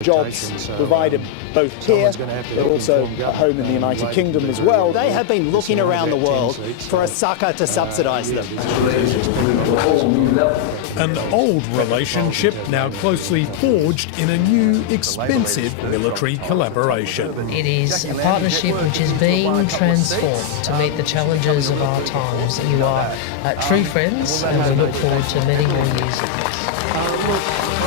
Jobs provided both here, but also at home in the United Kingdom as well. They have been looking around the world for a sucker to subsidise them. An old relationship now closely forged in a new, expensive military collaboration. It is a partnership which is being transformed to meet the challenges of our times. You are true friends, and we look forward to many more years of this.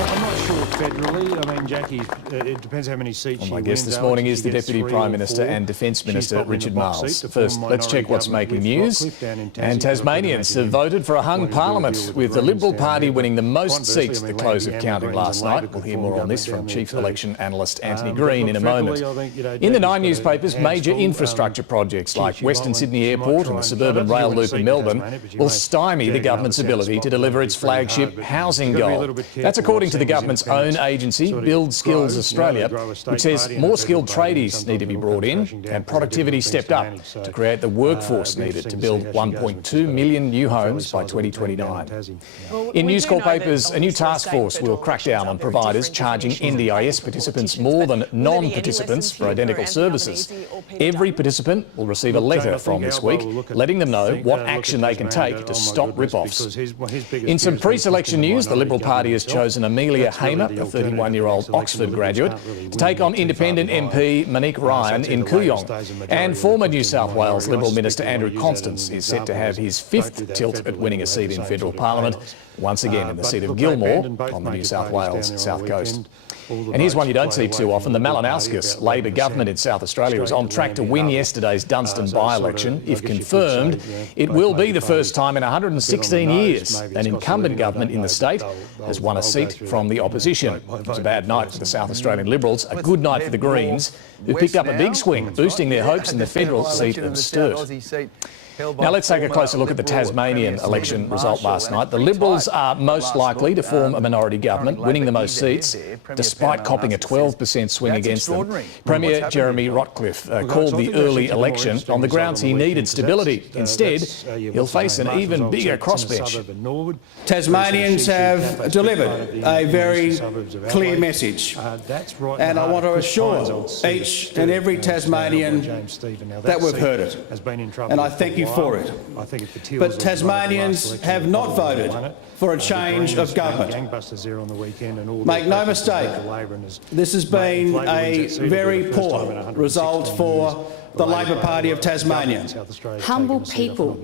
I'm not sure federally. I mean, Jackie, it depends how many seats My guest this morning is the Deputy Prime Minister and Defence Minister, Richard Marles. First, let's check what's making news. And Tasmanians have voted for a hung parliament, with the Liberal Party winning the most seats at the close of counting last night. We'll hear more on this from Chief Election Analyst Anthony Green in a moment. In the Nine newspapers, major infrastructure projects like Western Sydney Airport and the suburban rail loop in Melbourne will stymie the government's ability to deliver its flagship housing goal. That's according to the government's own agency, Build Skills Australia, which says more skilled tradies need to be brought in and productivity stepped up to create the workforce needed to build 1.2 million new homes by 2029. In News Corp papers, a new task force will crack down on providers charging NDIS participants more than non-participants for identical services. Every participant will receive a letter from this week letting them know what action they can take to stop rip-offs. In some pre-selection news, the Liberal Party has chosen Amelia Hamer, a 31-year-old Oxford graduate, to take on independent MP Monique Ryan in Kooyong. And former New South Wales Liberal Minister Andrew Constance is set to have his fifth tilt at winning a seat in federal parliament, once again in the seat of Gilmore on the New South Wales South Coast. And here's one you don't see too often. The Malinauskas Labor government in South Australia is on track to win yesterday's Dunstan by-election. If confirmed, it will be the first time in 116 years an incumbent government in the state has won a seat from the opposition. It was a bad night for the South Australian Liberals, a good night for the Greens, who picked up a big swing, boosting their hopes in the federal seat of Sturt. Now let's take a closer look at the Tasmanian election result last night. The Liberals are most likely to form a minority government, winning the most seats, despite copping a 12% swing against them. Premier Jeremy Ratcliffe called the early election on the grounds he needed stability. Instead, he'll face an even bigger crossbench. Tasmanians have delivered a very clear message, and I want to assure each and every Tasmanian that we've heard it, and I thank you for it. But Tasmanians have not voted for a change of government. Make no mistake, this has been a very poor result for the Labor Party of Tasmania. Humble people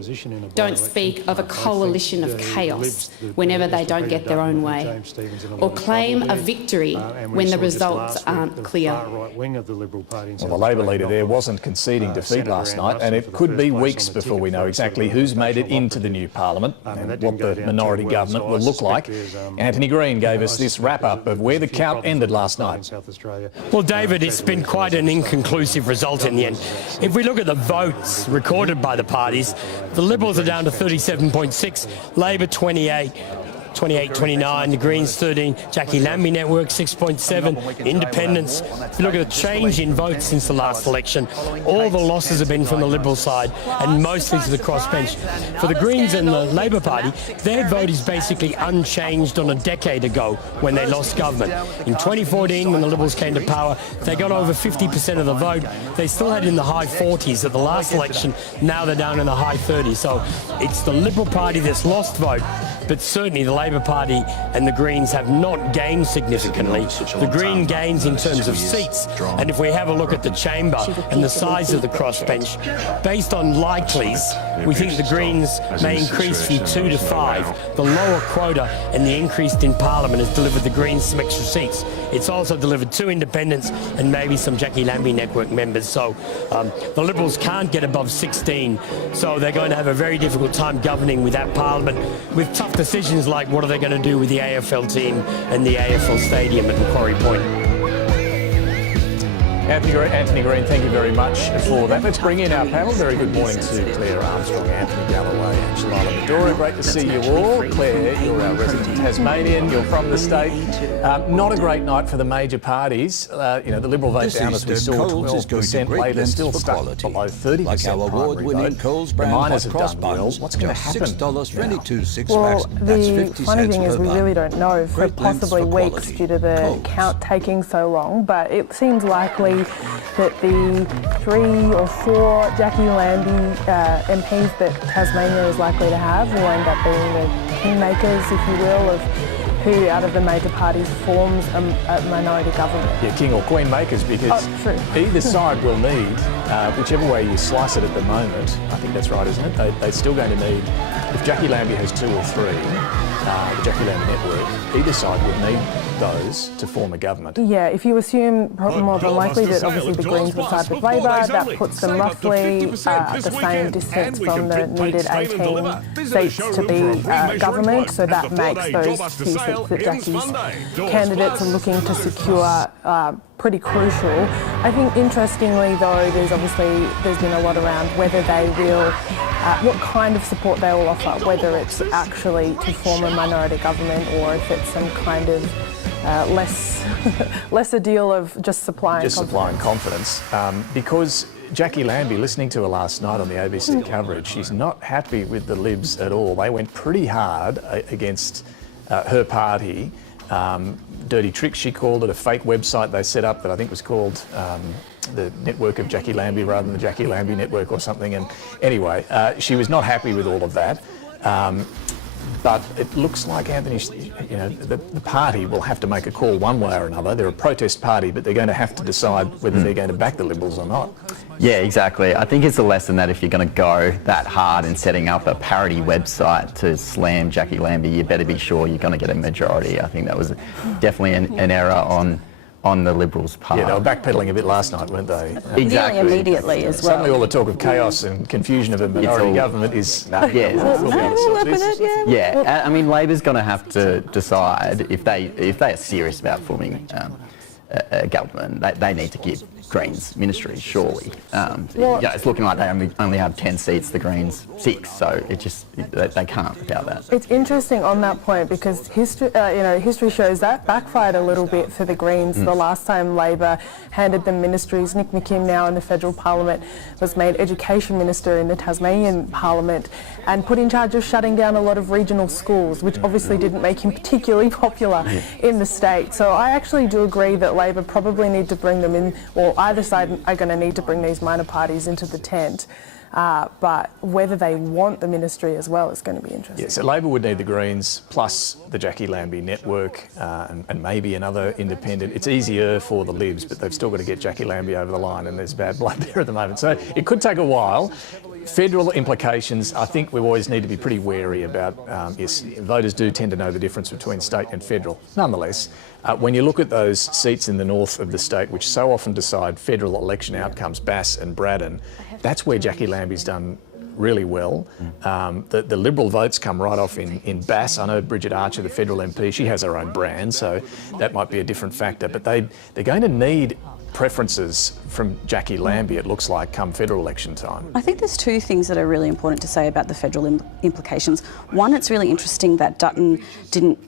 don't speak of a coalition of chaos whenever they don't get their own way, or claim a victory when the results aren't clear. Well, the Labor leader there wasn't conceding defeat last night, and it could be weeks before we know exactly who's made it into the new parliament and what the minority government will look like. Anthony Green gave us this wrap-up of where the count ended last night. Well, David, it's been quite an inconclusive result in the end. If we look at the votes recorded by the parties, the Liberals are down to 37.6, Labor 28.29, the Greens 13, Jackie Lambie Network 6.7, Independents. If you look at the change in votes since the last election, all the losses have been from the Liberal side and mostly to the crossbench. For the Greens and the Labor Party, their vote is basically unchanged on a decade ago when they lost government. In 2014, when the Liberals came to power, they got over 50% of the vote. They still had it in the high 40s at the last election. Now they're down in the high 30s. So it's the Liberal Party that's lost vote, but certainly the Labor Party and the Greens have not gained significantly. The Green gains in terms of seats, and if we have a look at the chamber and the size of the crossbench, based on likelies, we think the Greens may increase from 2 to 5. The lower quota and the increase in Parliament has delivered the Greens some extra seats. It's also delivered 2 independents and maybe some Jackie Lambie Network members. So the Liberals can't get above 16, so they're going to have a very difficult time governing with that Parliament, with tough decisions like what are they going to do with the AFL team and the AFL stadium at Macquarie Point. Anthony Green, thank you very much for that. Let's bring in our panel. Very good morning to Claire Armstrong, Anthony Galloway and Shalala Medora. Great to see you all. Claire, you're our resident Tasmanian. You're from the state. Not a great night for the major parties. The Liberal vote down, as we saw, 12%. Labor still stuck below 30% primary vote. The miners have done well. What's going to happen? Well, the funny thing is we really don't know for possibly weeks due to the count taking so long, but it seems likely that the 3 or 4 Jackie Lambie MPs that Tasmania is likely to have will end up being the kingmakers, if you will, of who out of the major parties forms a minority government. Yeah, king or queen makers, because either side will need, whichever way you slice it at the moment, I think that's right, isn't it? They're still going to need, if Jackie Lambie has 2 or 3, the Jackie Lambie network, either side would need those to form a government. Yeah, if you assume more than likely that obviously the Greens would side with Labor, that puts them roughly at the same distance from the needed 18 seats to be government, so that makes those few seats that Jackie's candidates are looking to secure pretty crucial. I think interestingly though, there's been a lot around whether they will, what kind of support they will offer, whether it's actually to form a minority government or if it's some kind of less a deal of just supplying confidence. Because Jackie Lambie, listening to her last night on the ABC coverage, she's not happy with the Libs at all. They went pretty hard against her party. Dirty tricks, she called it, a fake website they set up that I think was called the network of Jackie Lambie rather than the Jackie Lambie network or something. And anyway, she was not happy with all of that. But it looks like, Anthony, the party will have to make a call one way or another. They're a protest party, but they're going to have to decide whether they're going to back the Liberals or not. Yeah, exactly. I think it's a lesson that if you're going to go that hard in setting up a parody website to slam Jackie Lambie, you better be sure you're going to get a majority. I think that was definitely an error on the Liberals' part. Yeah, they were backpedaling a bit last night, weren't they? Exactly. Immediately as well. Suddenly all the talk of chaos and confusion of a minority government is... Yeah, I mean, Labor's going to have to decide if they are serious about forming a government. They need to give Greens ministries, surely. It's looking like they only have 10 seats, the Greens 6, so they can't without that. It's interesting on that point because history shows that backfired a little bit for the Greens. The last time Labor handed them ministries, Nick McKim, now in the federal parliament, was made education minister in the Tasmanian parliament and put in charge of shutting down a lot of regional schools, which obviously didn't make him particularly popular in the state. So I actually do agree that Labor probably need to bring them in, or either side are going to need to bring these minor parties into the tent. But whether they want the ministry as well is going to be interesting. Yeah, so Labor would need the Greens plus the Jackie Lambie network and maybe another independent. It's easier for the Libs, but they've still got to get Jackie Lambie over the line and there's bad blood there at the moment. So it could take a while. Federal implications, I think we always need to be pretty wary about. Yes, voters do tend to know the difference between state and federal. Nonetheless, when you look at those seats in the north of the state, which so often decide federal election outcomes, Bass and Braddon, that's where Jackie Lambie's done really well. The Liberal votes come right off in Bass. I know Bridget Archer, the federal MP, she has her own brand, so that might be a different factor. But they're going to need preferences from Jackie Lambie, it looks like, come federal election time. I think there's 2 things that are really important to say about the federal implications. One, it's really interesting that Dutton didn't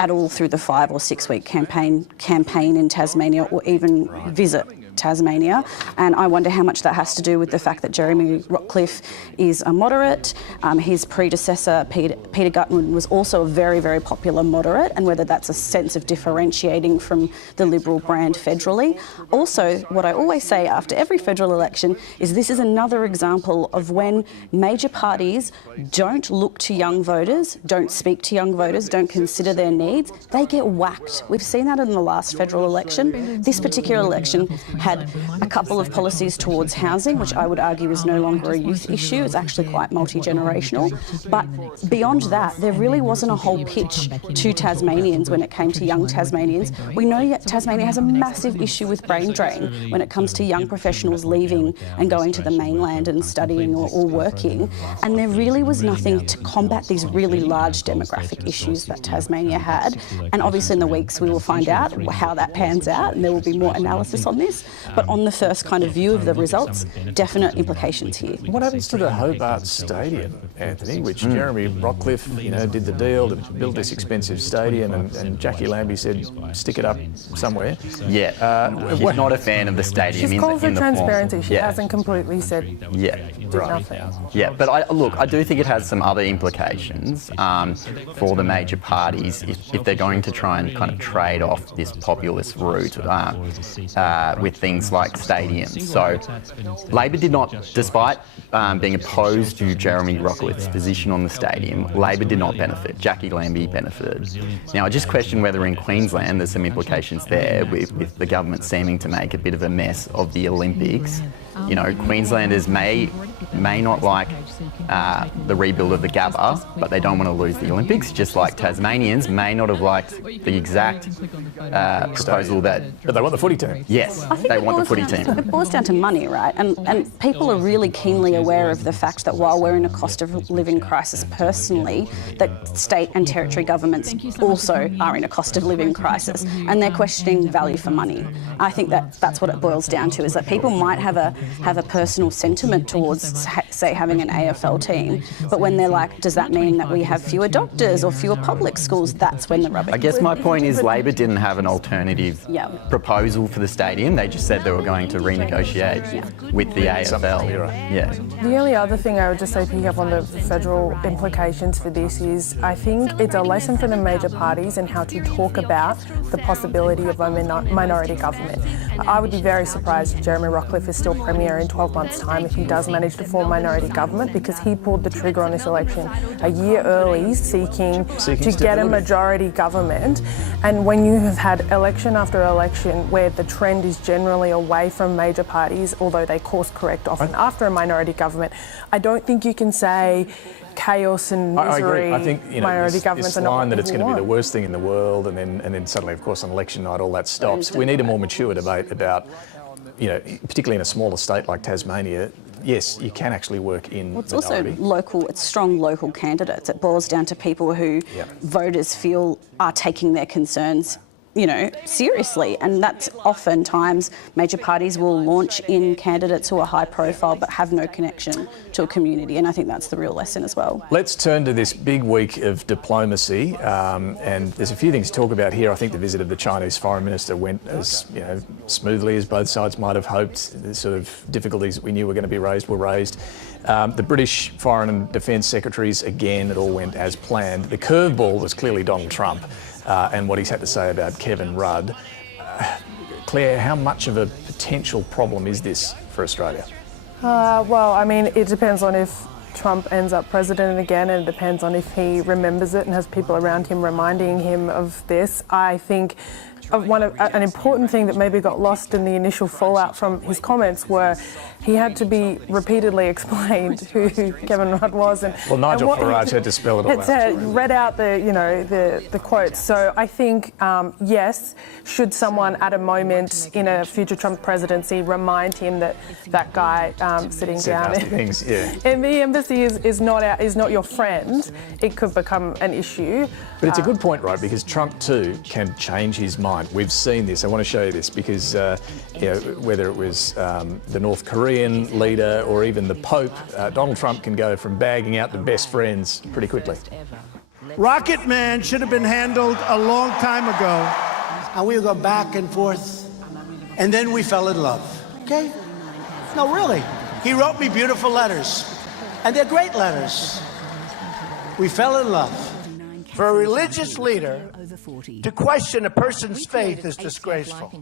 at all through the 5 or 6 week campaign in Tasmania or even visit Tasmania, and I wonder how much that has to do with the fact that Jeremy Rockcliffe is a moderate. His predecessor, Peter Gutman, was also a very, very popular moderate, and whether that's a sense of differentiating from the Liberal brand federally. Also, what I always say after every federal election is this is another example of when major parties don't look to young voters, don't speak to young voters, don't consider their needs, they get whacked. We've seen that in the last federal election. This particular election had a couple of policies towards housing, which I would argue is no longer a youth issue. It's actually quite multi-generational. But beyond that, there really wasn't a whole pitch to Tasmanians when it came to young Tasmanians. We know that Tasmania has a massive issue with brain drain when it comes to young professionals leaving and going to the mainland and studying or working. And there really was nothing to combat these really large demographic issues that Tasmania had. And obviously in the weeks we will find out how that pans out, and there will be more analysis on this. But on the first kind of view of the results, definite implications here. What happens to the Hobart Stadium, Anthony, which Jeremy Rockcliffe, did the deal to build this expensive stadium, and Jackie Lambie said, stick it up somewhere. Yeah, she's not a fan of the stadium. She's called for transparency. She Yeah. hasn't completely said nothing. Yeah, but I do think it has some other implications for the major parties if they're going to try and kind of trade off this populist route with things like stadiums. So Labor did not, despite being opposed to Jeremy Rockcliffe's position on the stadium, Labor did not benefit. Jackie Lambie benefited. Now, I just question whether in Queensland there's some implications there with the government seeming to make a bit of a mess of the Olympics. Queenslanders may not like the rebuild of the Gabba, but they don't want to lose the Olympics, just like Tasmanians may not have liked the exact proposal that... But they want the footy team. Yes, they want the footy team. It boils down to money, right? And people are really keenly aware of the fact that while we're in a cost of living crisis personally, that state and territory governments also are in a cost of living crisis, and they're questioning value for money. I think that's what it boils down to, is that people might have a personal sentiment towards, say, having an AFL team, but when they're like, does that mean that we have fewer doctors or fewer public schools? That's when the rubber. I guess my point is Labor didn't have an alternative proposal for the stadium. They just said they were going to renegotiate with the AFL. Yeah. The only other thing I would just say, picking up on the federal implications for this, is I think it's a lesson for the major parties in how to talk about the possibility of a minority government. I would be very surprised if Jeremy Rockcliffe is still Premier in 12 months' time if he does manage to form minority government, because he pulled the trigger on this election a year early, seeking to get a majority government. And when you have had election after election where the trend is generally away from major parties, although they course correct often after a minority government, I don't think you can say chaos and misery. I think minority governments this are not line that it's going to be want. the worst thing in the world, and then suddenly, of course, on election night, all that stops. We need a more mature debate about, particularly in a smaller state like Tasmania. Yes, you can actually work in It's minority. also local, it's strong local candidates. It boils down to people who voters feel are taking their concerns seriously, and that's oftentimes major parties will launch in candidates who are high profile but have no connection to a community, and I think that's the real lesson as well. Let's turn to this big week of diplomacy, and there's a few things to talk about here. I think the visit of the Chinese Foreign Minister went as smoothly as both sides might have hoped. The sort of difficulties that we knew were going to be raised were raised. The British Foreign and Defence Secretaries, again, it all went as planned. The curveball was clearly Donald Trump. And what he's had to say about Kevin Rudd. Claire, how much of a potential problem is this for Australia? Well, I mean, it depends on if Trump ends up president again, and it depends on if he remembers it and has people around him reminding him of this. I think an important thing that maybe got lost in the initial fallout from his comments were he had to be repeatedly explained who Kevin Rudd was. Well, Nigel Farage had to spell it all out. Read out the quotes. So I think, yes, should someone at a moment in a future Trump presidency remind him that that guy sitting down in the embassy is not your friend, it could become an issue. But it's a good point, right? Because Trump too can change his mind. We've seen this. I want to show you this because whether it was the North Korean leader or even the Pope, Donald Trump can go from bagging out to best friends pretty quickly. Rocket Man should have been handled a long time ago. And we would go back and forth, and then we fell in love. Okay? No, really. He wrote me beautiful letters, and they're great letters. We fell in love. For a religious leader to question a person's faith is disgraceful.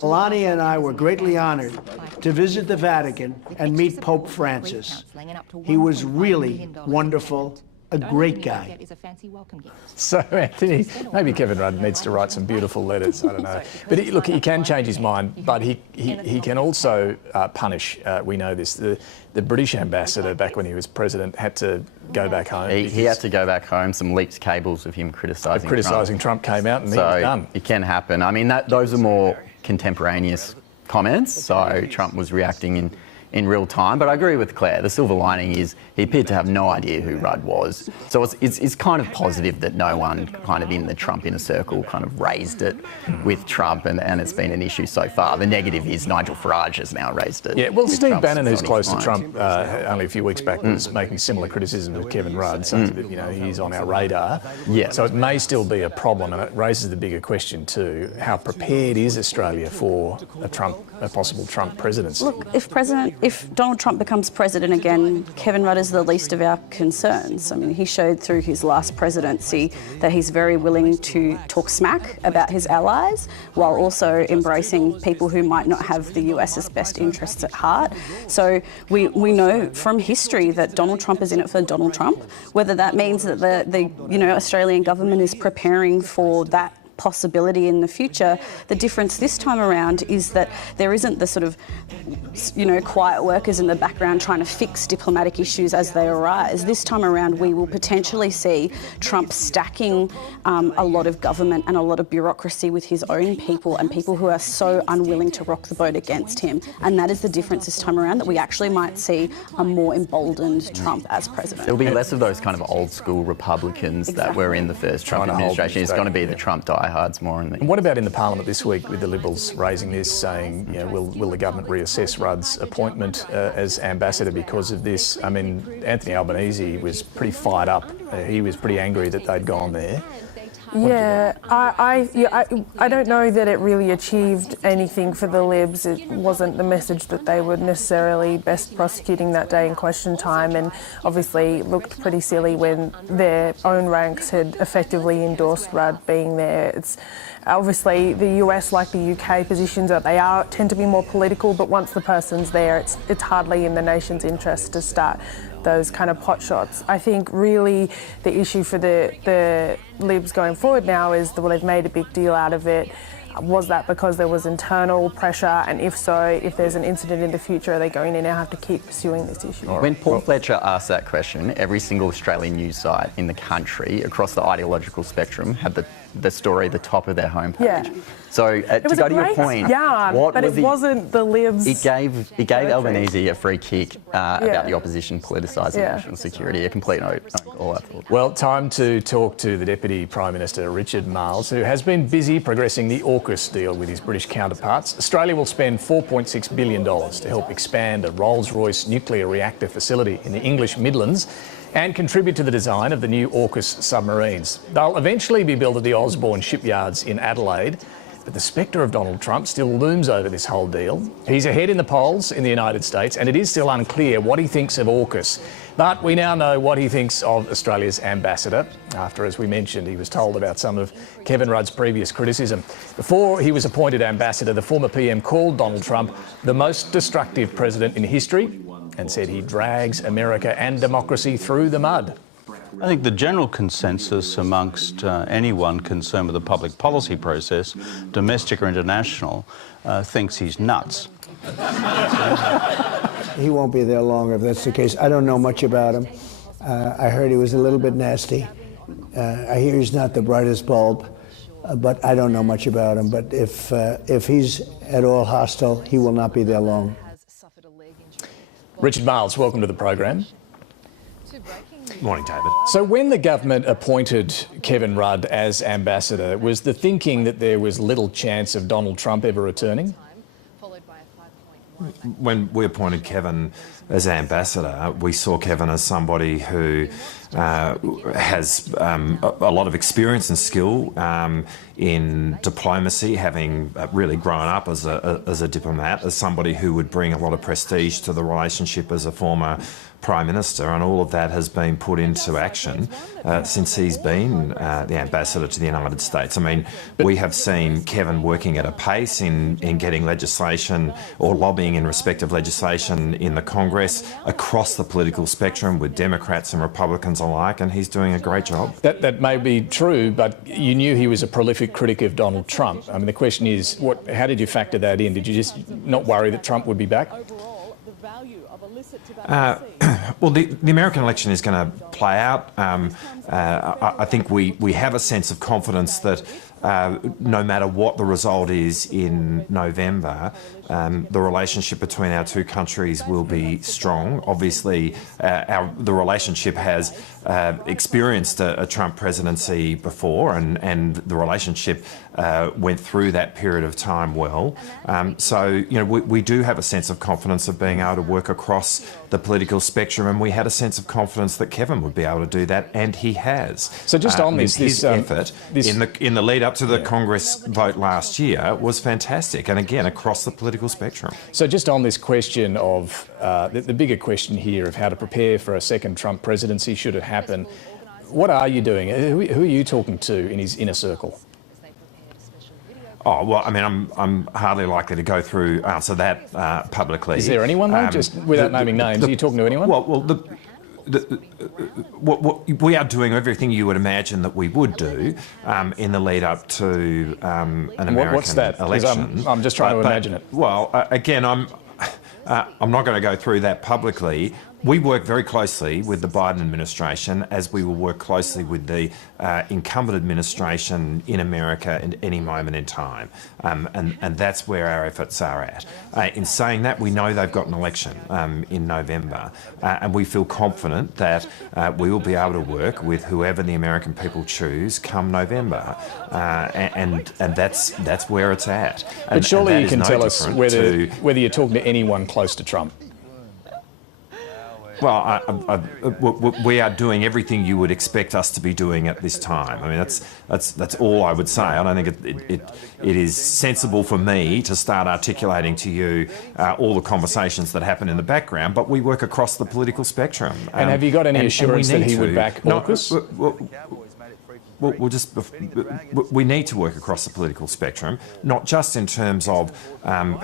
Melania and I were greatly honored to visit the Vatican and meet Pope Francis. He was really wonderful, a great guy. So, Anthony, maybe Kevin Rudd needs to write some beautiful letters, I don't know. But look, he can change his mind, but he can also punish, we know this. The British ambassador, back when he was president, had to go back home. He had to go back home. Some leaked cables of him criticising Trump came out, and he was done. It can happen. I mean, those are more contemporaneous comments. So Trump was reacting in real time. But I agree with Claire. The silver lining is he appeared to have no idea who Rudd was. So it's kind of positive that no one kind of in the Trump inner circle kind of raised it with Trump, and it's been an issue so far. The negative is Nigel Farage has now raised it. Yeah, well, Steve Bannon, who's close to Trump, only a few weeks back was making similar criticisms of Kevin Rudd, saying that he's on our radar. Yeah. So it may still be a problem, and it raises the bigger question too: how prepared is Australia for a possible Trump presidency? Look, if Donald Trump becomes president again, Kevin Rudd is the least of our concerns. I mean, he showed through his last presidency that he's very willing to talk smack about his allies while also embracing people who might not have the US's best interests at heart. So we know from history that Donald Trump is in it for Donald Trump. Whether that means that the Australian government is preparing for that possibility in the future, the difference this time around is that there isn't the sort of, quiet workers in the background trying to fix diplomatic issues as they arise. This time around, we will potentially see Trump stacking a lot of government and a lot of bureaucracy with his own people and people who are so unwilling to rock the boat against him. And that is the difference this time around, that we actually might see a more emboldened Trump as president. There'll be less of those kind of old school Republicans that were in the first Trump administration. It's going to be the Trump diehards more. And what about in the Parliament this week with the Liberals raising this, saying, will the government reassess Rudd's appointment as ambassador because of this? I mean, Anthony Albanese was pretty fired up. He was pretty angry that they'd gone there. Yeah, I don't know that it really achieved anything for the Libs. It wasn't the message that they were necessarily best prosecuting that day in question time, and obviously looked pretty silly when their own ranks had effectively endorsed Rudd being there. It's obviously the US, like the UK, positions that they tend to be more political, but once the person's there, it's hardly in the nation's interest to start those kind of pot shots. I think really the issue for the Libs going forward now is that they've made a big deal out of it. Was that because there was internal pressure? And if so, if there's an incident in the future, are they going to now have to keep pursuing this issue? When Paul Fletcher asked that question, every single Australian news site in the country across the ideological spectrum had the story at the top of their homepage. Yeah. So to go to your point, but it wasn't the Libs. It gave Albanese a free kick about the opposition politicising national security. A complete note. All I thought. Well, time to talk to the Deputy Prime Minister Richard Marles, who has been busy progressing the AUKUS deal with his British counterparts. Australia will spend $4.6 billion to help expand a Rolls-Royce nuclear reactor facility in the English Midlands and contribute to the design of the new AUKUS submarines. They'll eventually be built at the Osborne shipyards in Adelaide. But the spectre of Donald Trump still looms over this whole deal. He's ahead in the polls in the United States, and it is still unclear what he thinks of AUKUS. But we now know what he thinks of Australia's ambassador, after, as we mentioned, he was told about some of Kevin Rudd's previous criticism. Before he was appointed ambassador, the former PM called Donald Trump the most destructive president in history and said he drags America and democracy through the mud. I think the general consensus amongst anyone concerned with the public policy process, domestic or international, thinks he's nuts. He won't be there long if that's the case. I don't know much about him. I heard he was a little bit nasty. I hear he's not the brightest bulb, but I don't know much about him. But if he's at all hostile, he will not be there long. Richard Marles, welcome to the program. Morning, David. So when the government appointed Kevin Rudd as ambassador, was the thinking that there was little chance of Donald Trump ever returning? When we appointed Kevin as ambassador, we saw Kevin as somebody who has a lot of experience and skill in diplomacy, having really grown up as a diplomat, as somebody who would bring a lot of prestige to the relationship as a former Prime Minister, and all of that has been put into action since he's been the ambassador to the United States. I mean, we have seen Kevin working at a pace in getting legislation or lobbying in respect of legislation in the Congress across the political spectrum with Democrats and Republicans alike, and he's doing a great job. That may be true, but you knew he was a prolific critic of Donald Trump. I mean, the question is, how did you factor that in? Did you just not worry that Trump would be back? Well, the American election is going to play out. I think we have a sense of confidence that no matter what the result is in November, the relationship between our two countries will be strong. Obviously, the relationship has experienced a Trump presidency before, and the relationship went through that period of time well. So, we do have a sense of confidence of being able to work across the political spectrum, and we had a sense of confidence that Kevin would be able to do that, and he has. So just on his effort in the lead up to the Congress vote last year was fantastic, and again across the political spectrum. So just on this question of the bigger question here of how to prepare for a second Trump presidency should it happen, what are you doing? Who are you talking to in his inner circle? Oh, well, I mean, I'm hardly likely to go through answer that publicly. Is there anyone though? Just without naming names, are you talking to anyone? We are doing everything you would imagine that we would do in the lead up to an American what's that? election. I'm just trying to imagine it. Well, again, I'm not going to go through that publicly. We work very closely with the Biden administration, as we will work closely with the incumbent administration in America at any moment in time. And that's where our efforts are at. In saying that, we know they've got an election in November, and we feel confident that we will be able to work with whoever the American people choose come November. And that's where it's at. But surely you can tell us whether you're talking to anyone close to Trump. Well, we are doing everything you would expect us to be doing at this time. I mean, that's all I would say. I don't think it is sensible for me to start articulating to you all the conversations that happen in the background, but we work across the political spectrum. And have you got any assurance that he would back AUKUS? We need to work across the political spectrum, not just in terms of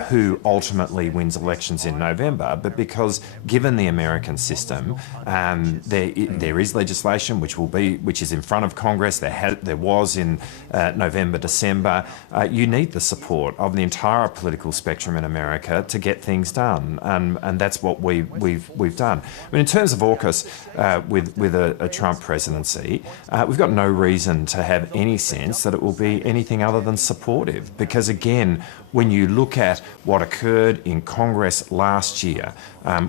who ultimately wins elections in November, but because given the American system, there is legislation which is in front of Congress. There was in November, December. You need the support of the entire political spectrum in America to get things done, and that's what we've done. I mean, in terms of AUKUS, with a Trump presidency, we've got no reason to have any sense that it will be anything other than supportive, because again, when you look at what occurred in Congress last year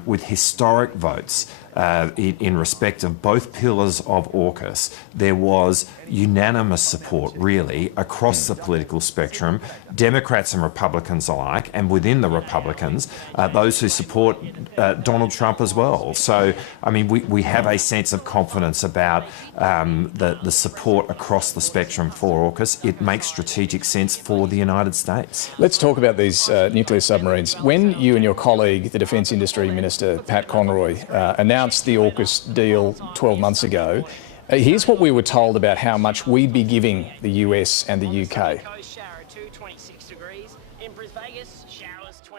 with historic votes in respect of both pillars of AUKUS, there was unanimous support really across the political spectrum, Democrats and Republicans alike, and within the Republicans, those who support Donald Trump as well. So, I mean, we have a sense of confidence about the support across the spectrum for AUKUS. It makes strategic sense for the United States. Let's talk about these nuclear submarines. When you and your colleague, the Defence Industry Minister, Pat Conroy, announced the AUKUS deal 12 months ago, here's what we were told about how much we'd be giving the US and the UK.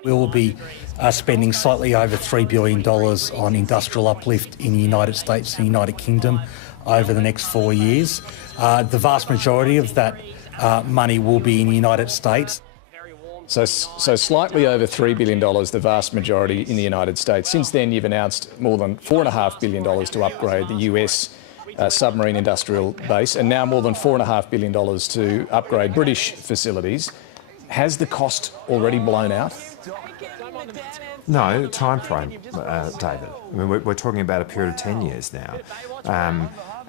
We will be spending slightly over $3 billion on industrial uplift in the United States and the United Kingdom over the next 4 years. The vast majority of that money will be in the United States. So slightly over $3 billion, the vast majority in the United States. Since then, you've announced more than $4.5 billion to upgrade the US submarine industrial base, and now more than $4.5 billion to upgrade British facilities. Has the cost already blown out? No, time frame, David. I mean, we're talking about a period of 10 years now.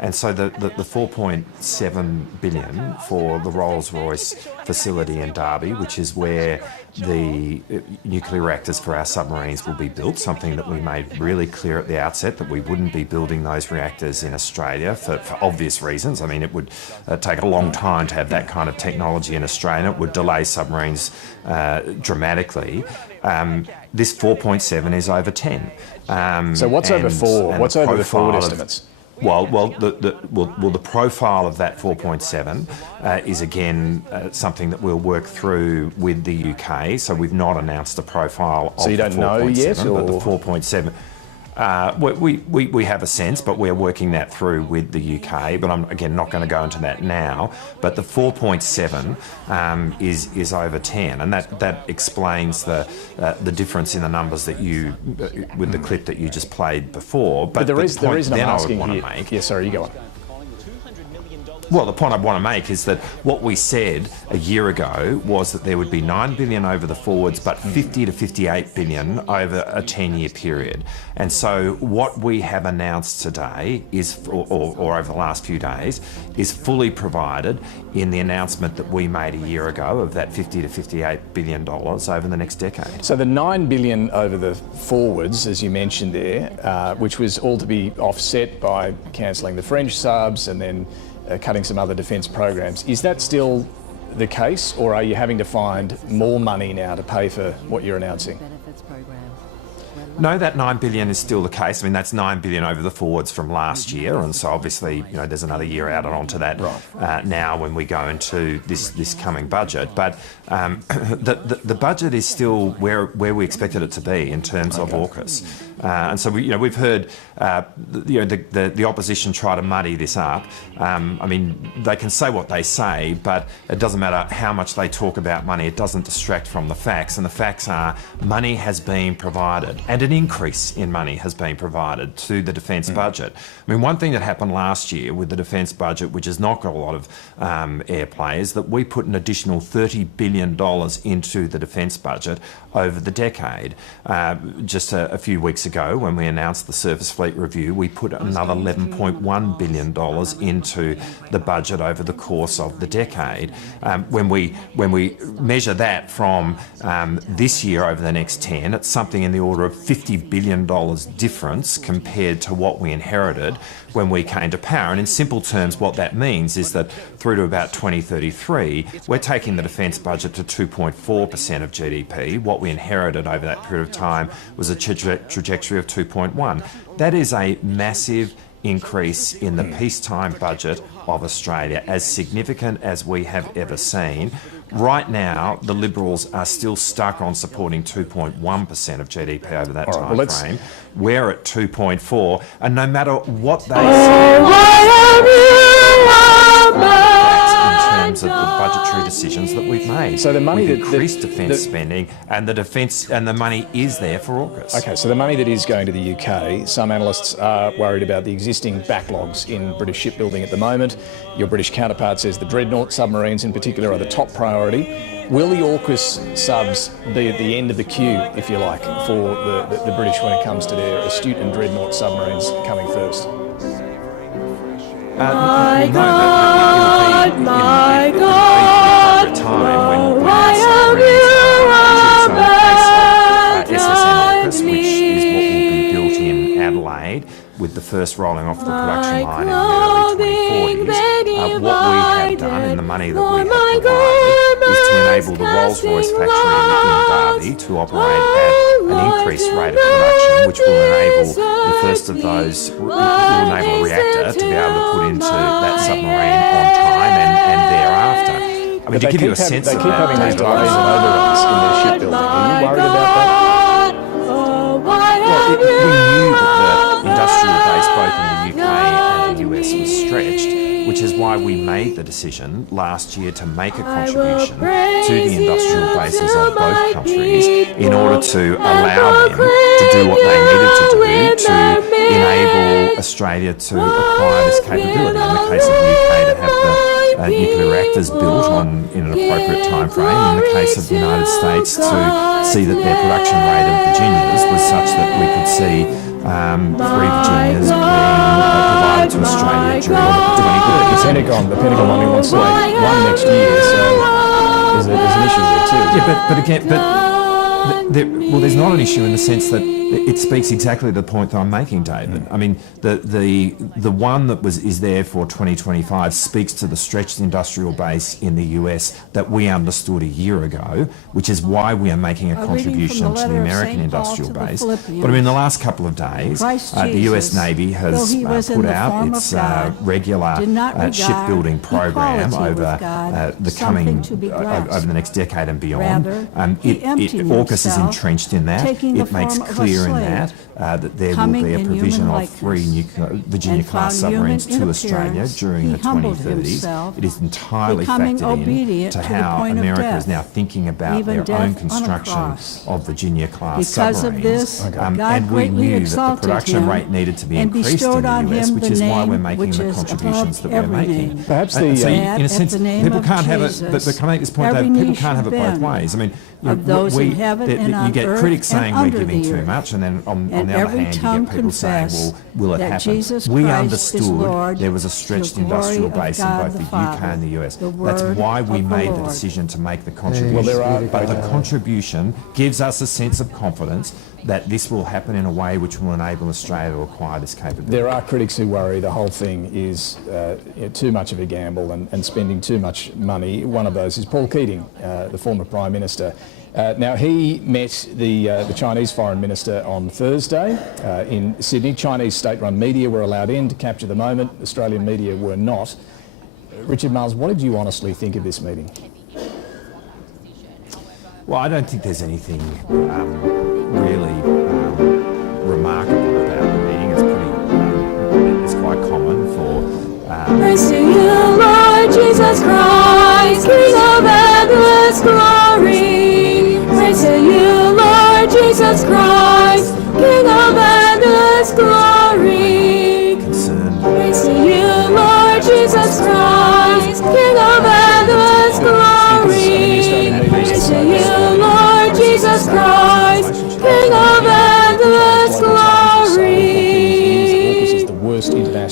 And so the 4.7 billion for the Rolls-Royce facility in Derby, which is where the nuclear reactors for our submarines will be built, something that we made really clear at the outset, that we wouldn't be building those reactors in Australia for obvious reasons. I mean, it would take a long time to have that kind of technology in Australia. It would delay submarines dramatically. This 4.7 is over 10. So what's over 4? What's over the forward estimates? Well, the profile of that 4.7 is again something that we'll work through with the UK. So we've not announced a profile of the 4.7, so you don't know yet, but the 4.7. We have a sense, but we're working that through with the UK. But I'm again not going to go into that now. But the 4.7 is over 10, and that explains the difference in the numbers that you with the clip that you just played before. But the reason I'm asking here, yeah, sorry, you go on. Well, the point I want to make is that what we said a year ago was that there would be $9 billion over the forwards, but $50 to $58 billion over a 10-year period. And so what we have announced today is, or over the last few days, is fully provided in the announcement that we made a year ago of that $50 to $58 billion over the next decade. So the $9 billion over the forwards, as you mentioned there, which was all to be offset by cancelling the French subs and then cutting some other defence programs. Is that still the case, or are you having to find more money now to pay for what you're announcing? No, that $9 billion is still the case. I mean, that's $9 billion over the forwards from last year, and so obviously, there's another year added onto that now when we go into this coming budget. But the budget is still where we expected it to be in terms of AUKUS. And so we've heard the opposition try to muddy this up. I mean, they can say what they say, but it doesn't matter how much they talk about money. It doesn't distract from the facts, and the facts are money has been provided, and an increase in money has been provided to the defence budget. I mean, one thing that happened last year with the defence budget, which has not got a lot of airplay, is that we put an additional $30 billion into the defence budget over the decade. Just a few weeks ago, when we announced the Surface Fleet Review, we put another $11.1 billion into the budget over the course of the decade. When we measure that from this year over the next 10, it's something in the order of $50 billion difference compared to what we inherited when we came to power. And in simple terms, what that means is that through to about 2033, we're taking the defence budget to 2.4% of GDP. What we inherited over that period of time was a trajectory of 2.1. That is a massive increase in the peacetime budget of Australia, as significant as we have ever seen. Right now, the Liberals are still stuck on supporting 2.1% of GDP over that time frame. We're at 2.4, and no matter what they say in terms of the budgetary decisions that we've made, so the money we've increased defence spending, and the defence and the money is there for AUKUS. Okay, so the money that is going to the UK, some analysts are worried about the existing backlogs in British shipbuilding at the moment. Your British counterpart says the Dreadnought submarines in particular are the top priority. Will the AUKUS subs be at the end of the queue, if you like, for the British when it comes to their Astute and Dreadnought submarines coming first? My God, my God, oh, why have you abandoned SSN AUKUS, which is what will be built in Adelaide, with the first rolling off the production line in the early 2040s. What we have done and the money that we have provided is to enable the Rolls-Royce factory in Derby to operate at an increased rate of production, which will enable the first of those, will enable a reactor to be able to put into that submarine on time and thereafter. I mean, to give you a sense of that, they keep having these delays and overruns in their shipbuilding. Are you worried about that? Well, we knew that the industrial base both in the UK and the US was stretched, which is why we made the decision last year to make a contribution to the industrial bases of both countries in order to allow them to do what they needed to do to enable Australia to acquire this capability. In the case of the UK, to have the nuclear reactors built in an appropriate time frame. In the case of the United States, to see that their production rate of Virginias was such that we could see 3 Virginias being provided to Australia during 2030. The Pentagon only wants to make one next year, so there's an issue there too. Yeah, there's not an issue in the sense that it speaks exactly to the point that I'm making, David. I mean, the one that is there for 2025 speaks to the stretched industrial base in the US that we understood a year ago, which is why we are making a contribution to the American industrial base. But I mean, the last couple of days, the US Navy has put out its regular shipbuilding program over the coming over the next decade and beyond. AUKUS is entrenched in that. It makes clear clear in that there will be a provision of 3 Virginia-class submarines to Australia during the 2030s. It is entirely factored in to how America is now thinking about their own construction of Virginia-class submarines. And we knew that the production rate needed to be increased in the US, which is why we're making the contributions that we're making. Perhaps so in a sense, people can't have it, but can I make this point, Dave? People can't have it both ways. I mean, you get critics saying we're giving too much, and then on the other hand, you get people saying, well, will it happen? We understood there was a stretched industrial base in both the UK and the US. That's why we made the decision to make the contribution. But the contribution gives us a sense of confidence that this will happen in a way which will enable Australia to acquire this capability. There are critics who worry the whole thing is too much of a gamble and spending too much money. One of those is Paul Keating, the former Prime Minister. Now, he met the Chinese Foreign Minister on Thursday in Sydney. Chinese state-run media were allowed in to capture the moment. Australian media were not. Richard Marles, what did you honestly think of this meeting? Well, I don't think there's anything really remarkable about the meeting. It's pretty, it's quite common for... Praise to you, Lord Jesus Christ, King of endless glory. Praise to you, Lord Jesus Christ, King of endless glory. Praise to you, Lord Jesus Christ, King of endless glory. Praise to you, Lord Jesus Christ, King of endless glory.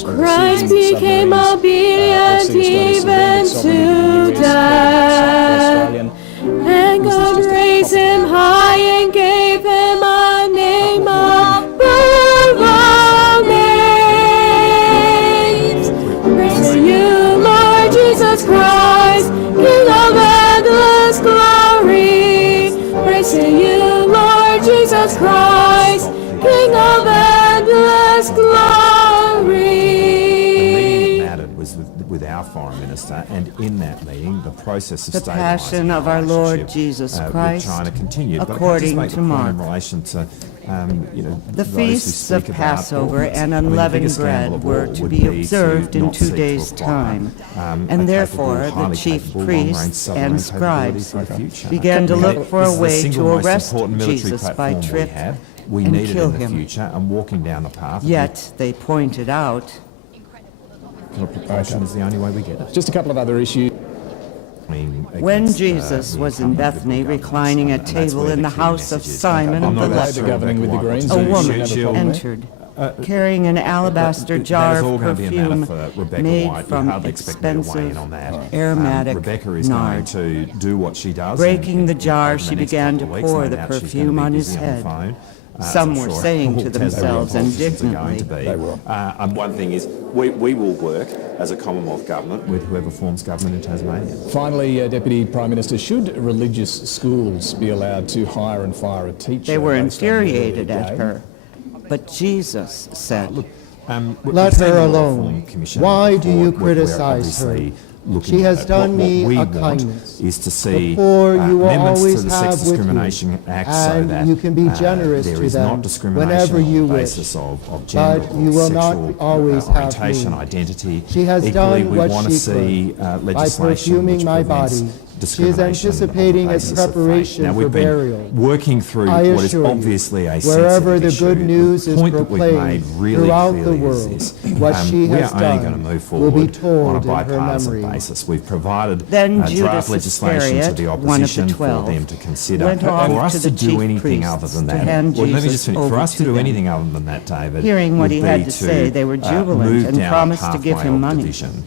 Christ became obedient even to death, and God raised him high and gave him a name above all names. Praise to you, Lord Jesus Christ, King of endless glory. Praise to you, Lord Jesus Christ, King of endless glory. With our Foreign Minister, and in that meeting, the process of the passion of our Lord Jesus Christ, China continued. according to Mark. In relation to, the feasts of Passover and unleavened bread were to be observed in 2 days' time, and therefore the chief priests and scribes began to look for a way to arrest Jesus by trip and kill him. And walking down the path. Yet they pointed out Propulsion is the only way we get it. Just a couple of other issues. When Jesus was in Bethany, reclining at table in the house of Simon the leper, a woman entered, carrying an alabaster jar of perfume made from expensive aromatic nard. Breaking the jar, she began to pour the perfume on his head. Some were saying to themselves indignantly, one thing is, we will work as a Commonwealth government with whoever forms government in Tasmania. Finally, Deputy Prime Minister, should religious schools be allowed to hire and fire a teacher? They were infuriated at her, but Jesus said, let her alone. Why do you criticize her? She has done me a kindness. Is to see before you will always to the have Sex Discrimination with you, Act, and so that you can be generous there to is them not discrimination whenever you on the wish. basis of gender, But you will not always have orientation, me. identity. She has Equally, done we what want to she see could by legislation perfuming which my prevents body. She is discrimination anticipating on the its basis of faith. preparation Now, for we've been burial. working through I what is assure you, obviously a wherever the sensitive good issue. news The is point that we've proclaimed made really throughout the clearly world, is what this. she We has are only done going to move will be forward told on a in her bipartisan memory. basis. We've provided Then draft Judas legislation to Iscariot, the one of the opposition 12, for them to consider. went off For us to to the do chief anything other priests than to that, hand well, let me Jesus just finish. For over us to to do them. anything other than that, David, Hearing what he would had be to say, they were jubilant move and down a promised to give pathway him of money. division.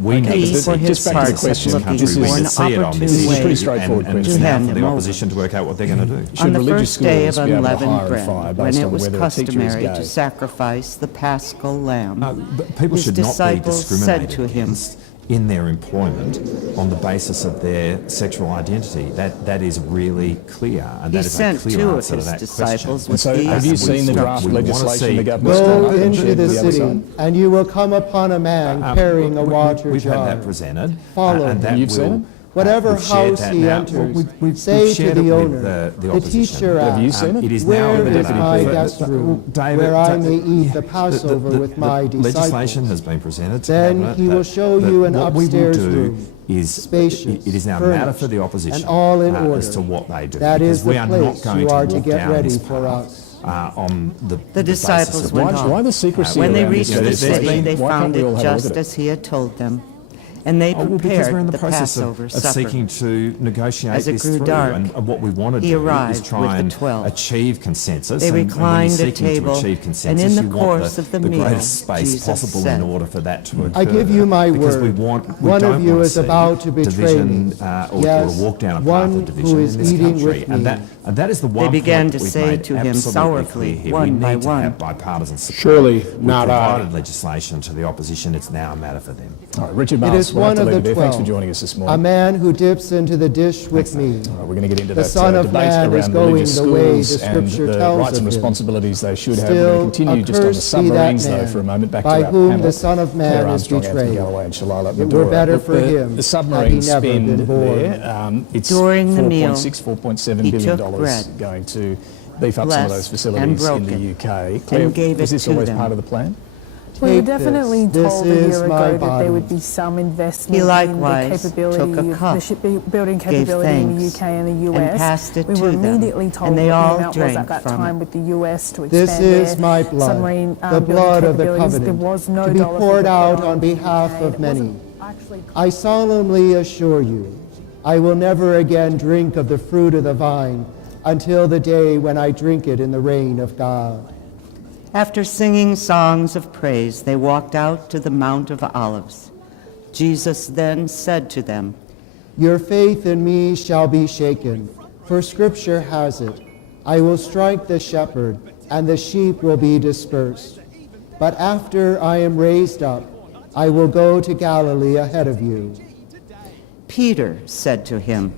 We need He, to for his just back to part, the question. kept looking This is for an to see it on opportune this way issue, pretty straightforward and question. it's now hand for the him opposition to work out what they're going to do. On the religious first day of schools be able to unleavened hire and fire bread, based when it on was whether a teacher is customary gay? to sacrifice the paschal lamb, But people his should not be disciples said discriminated to him, against in their employment on the basis of their sexual identity. That is really clear, and He that is a sent clear two of answer to his that disciples question. with So these have you seen the draft we wanna legislation see- the government's Go drawn up? into the other city, side? and you will come upon a man carrying a water We've jar. had that presented, Follow and him. that You've seen will. it? Whatever we've shared house that he now. enters, We've say to shared the it with owner, the the opposition. teacher Have you asks, seen it? It is now where in the is my deputy guest room, David, where I may eat the Passover with my the disciples? legislation has been presented to Then Cabinet he will that- show that you an what we will upstairs do room, is spacious, it is now a furnished, matter for the opposition and all in order. as to what they do. That because is the we are not place going you to are to walk get down ready this for path, us. on the The basis disciples of went what- on. Why the secrecy When they around reached this? the city, they Why found can't we all it have a look just at it? as he had told them, and they Because we're prepared in the the process Passover of supper. seeking to negotiate As it this grew through, dark, and what we want to he do is arrived try with the and 12. achieve consensus. They and when reclined you're at seeking table, to achieve and consensus, in the you want course of the the meal, greatest space Jesus possible said, in order for that to occur. I give you my because word. we One don't of you want is to see about to betray division, me. or Yes, to walk down a path one of division who is in this eating country. with And me. that is the one began point to we've say made to him absolutely sorrowfully, clear here. one we by need to one, have bipartisan support. Surely We've not I. provided legislation to the opposition. It's now a matter for them. All right, Richard It Marles, is we'll have one to of leave the it there. Thanks for 12, joining us this a morning. man who dips into the dish with me. All right, we're going to get into The that Son of debate Man is around going religious the way the schools and Scripture the tells rights of and him. responsibilities they should have. Still, We're going to continue just on the accursed be that submarines, though, man for a moment. Back by to our whom panel. the Son of Man Claire is Armstrong, Anthony betrayed. Galloway, and Shalala It were Madura. better Look, for him the had submarine he never spend been born. there, it's During the meal, $4.7 he billion took bread, going to beef up some of those blessed and facilities broke in the it, UK. Claire, and gave was it this to always them. part of the plan? We were Take definitely this. told a This year is my ago that body. there would be some investment He in the likewise capability took a of cup, the shipbuilding gave capability in the thanks, UK and the and US. passed it we to were them, immediately told and they what all the amount was drank at that from time it. with the US to This expand is their my blood, submarine the blood of the capabilities. covenant, There was no to be dollar poured figure out put on the behalf UK. of It many. wasn't actually I solemnly assure you, I will never again drink of the fruit of the vine until the day when I drink it in the reign of God. After singing songs of praise, they walked out to the Mount of Olives. Jesus then said to them, Your faith in me shall be shaken, for Scripture has it, I will strike the shepherd, and the sheep will be dispersed. But after I am raised up, I will go to Galilee ahead of you. Peter said to him,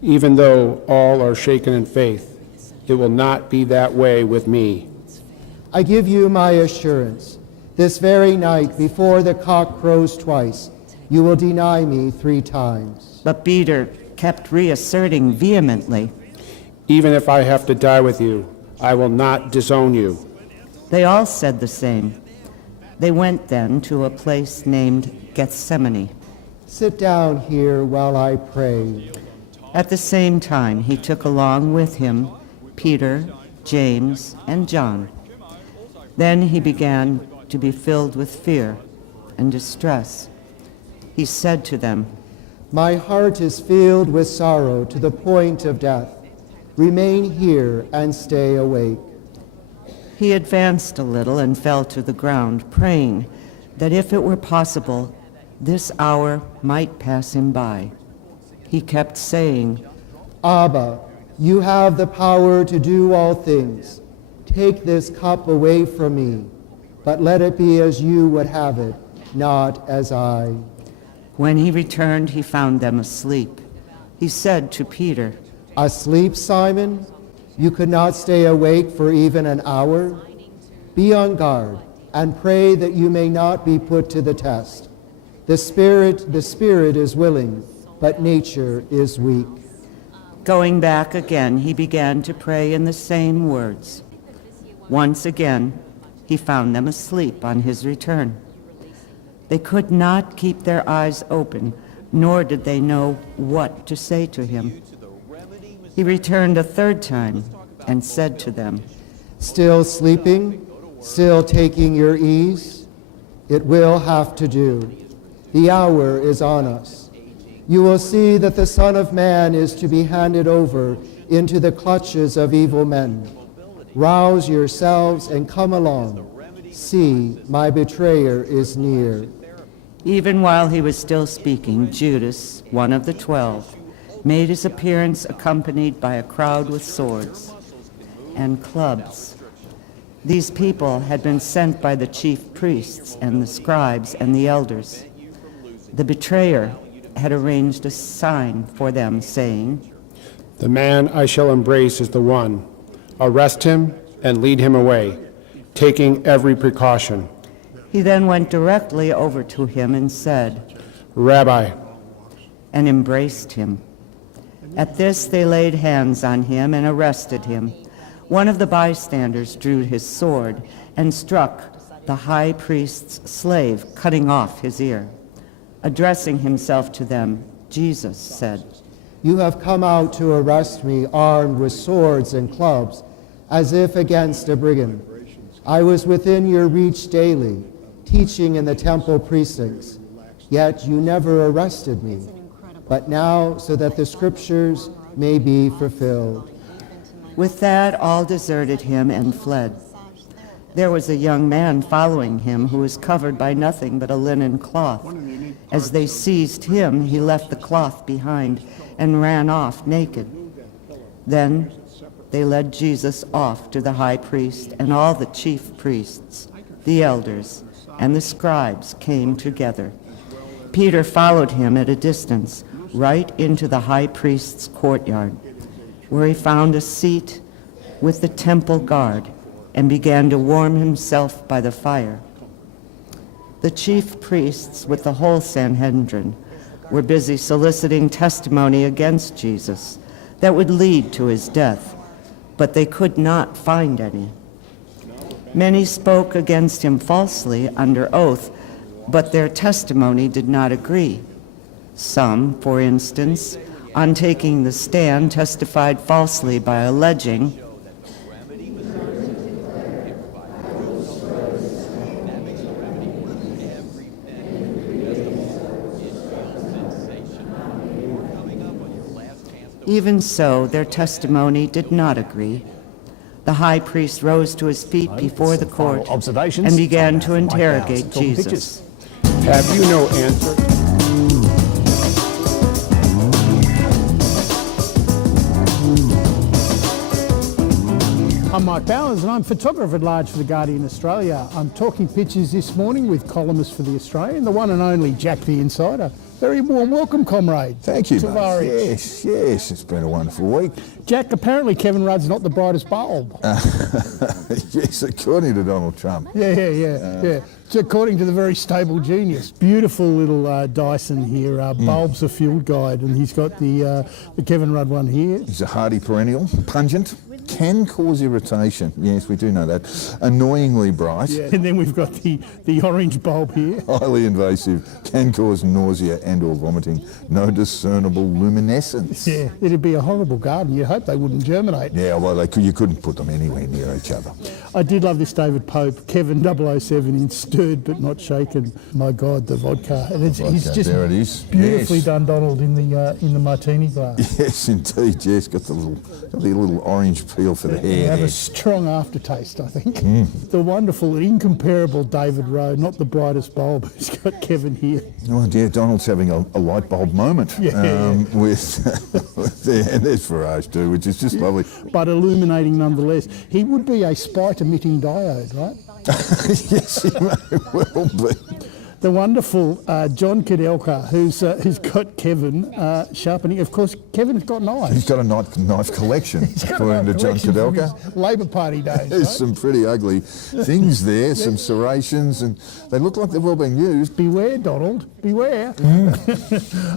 Even though all are shaken in faith, it will not be that way with me. I give you my assurance, this very night before the cock crows twice, you will deny me 3 times. But Peter kept reasserting vehemently, Even if I have to die with you, I will not disown you. They all said the same. They went then to a place named Gethsemane. Sit down here while I pray. At the same time, he took along with him Peter, James, and John. Then he began to be filled with fear and distress. He said to them, My heart is filled with sorrow to the point of death. Remain here and stay awake. He advanced a little and fell to the ground, praying that if it were possible, this hour might pass him by. He kept saying, Abba, you have the power to do all things. Take this cup away from me, but let it be as you would have it, not as I. When he returned, he found them asleep. He said to Peter, Asleep, Simon? You could not stay awake for even an hour? Be on guard and pray that you may not be put to the test. The spirit is willing, but nature is weak. Going back again, he began to pray in the same words. Once again, he found them asleep on his return. They could not keep their eyes open, nor did they know what to say to him. He returned a 3rd time and said to them, Still sleeping? Still taking your ease? It will have to do. The hour is on us. You will see that the Son of Man is to be handed over into the clutches of evil men. Rouse yourselves and come along. See, my betrayer is near. Even while he was still speaking, Judas, one of the 12, made his appearance accompanied by a crowd with swords and clubs. These people had been sent by the chief priests and the scribes and the elders. The betrayer had arranged a sign for them, saying, The man I shall embrace is the one. Arrest him and lead him away, taking every precaution. He then went directly over to him and said, Rabbi. and embraced him. At this they laid hands on him and arrested him. One of the bystanders drew his sword and struck the high priest's slave, cutting off his ear. Addressing himself to them, Jesus said, "You have come out to arrest me armed with swords and clubs, as if against a brigand. I was within your reach daily, teaching in the temple precincts, yet you never arrested me. But now, so that the scriptures may be fulfilled." With that, all deserted him and fled. There was a young man following him who was covered by nothing but a linen cloth. As they seized him, he left the cloth behind and ran off naked. Then they led Jesus off to the high priest, and all the chief priests, the elders, and the scribes came together. Peter followed him at a distance, right into the high priest's courtyard, where he found a seat with the temple guard and began to warm himself by the fire. The chief priests with the whole Sanhedrin were busy soliciting testimony against Jesus that would lead to his death, but they could not find any. Many spoke against him falsely under oath, but their testimony did not agree. Some, for instance, on taking the stand, testified falsely by alleging Even so, their testimony did not agree. The high priest rose to his feet before the court and began to interrogate Jesus. Have you no answer? I'm Mike Bowers and I'm photographer at large for The Guardian Australia. I'm talking pictures this morning with columnist for The Australian, the one and only Jack the Insider. Very warm welcome, comrade. Thank you, to mate. Varich. Yes, it's been a wonderful week. Jack, apparently Kevin Rudd's not the brightest bulb. Yes, according to Donald Trump. Yeah. So according to the very stable genius. Beautiful little Dyson here, bulbs are fuel guide, and he's got the Kevin Rudd one here. He's a hardy perennial, pungent, can cause irritation. Yes, we do know that. Annoyingly bright. Yeah. And then we've got the orange bulb here. Highly invasive, can cause nausea and or vomiting. No discernible luminescence. Yeah, it'd be a horrible garden. You'd hope they wouldn't germinate. Yeah, well, you couldn't put them anywhere near each other. I did love this David Pope, Kevin 007 in stirred but not shaken. My God, the vodka. And he's just there it is. Beautifully Yes. done, Donald, in the martini glass. Yes, indeed. Yes, got the little orange peel for the hair. Have there. a strong aftertaste, I think. The wonderful, incomparable David Rowe, not the brightest bulb, who's got Kevin here. Oh dear, Donald's having a light bulb moment with and there's Farage too, which is just lovely. But illuminating nonetheless. He would be a spite-emitting diode, right? Yes, he may well be. The wonderful John Kudelka, who's got Kevin sharpening. Of course, Kevin's got knives. He's got a knife collection, according to John Kudelka. Labor Party days. There's right? some pretty ugly things there, some serrations, and they look like they've all been used. Beware, Donald, beware.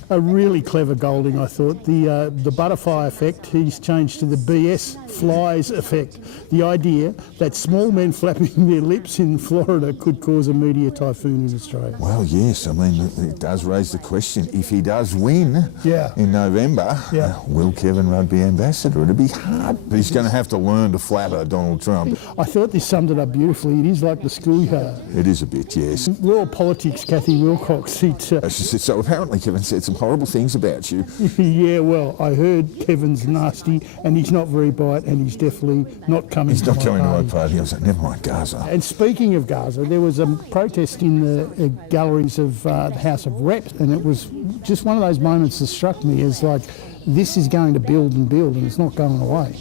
A really clever Golding, I thought. The butterfly effect, he's changed to the BS flies effect. The idea that small men flapping their lips in Florida could cause a media typhoon in Australia. Well, yes, I mean, it does raise the question, if he does win in November, will Kevin Rudd be ambassador? It'll be hard. He's going to have to learn to flatter Donald Trump. I thought this summed it up beautifully. It is like the schoolyard. It is a bit, yes. World politics, Kathy Wilcox. So apparently Kevin said some horrible things about you. Yeah, well, I heard Kevin's nasty, and he's not very bright, and he's definitely not coming to my party. He's not coming to my party. I was like, never mind, Gaza. And speaking of Gaza, there was a protest in the galleries of the House of Reps, and it was just one of those moments that struck me as like, this is going to build and build, and it's not going away.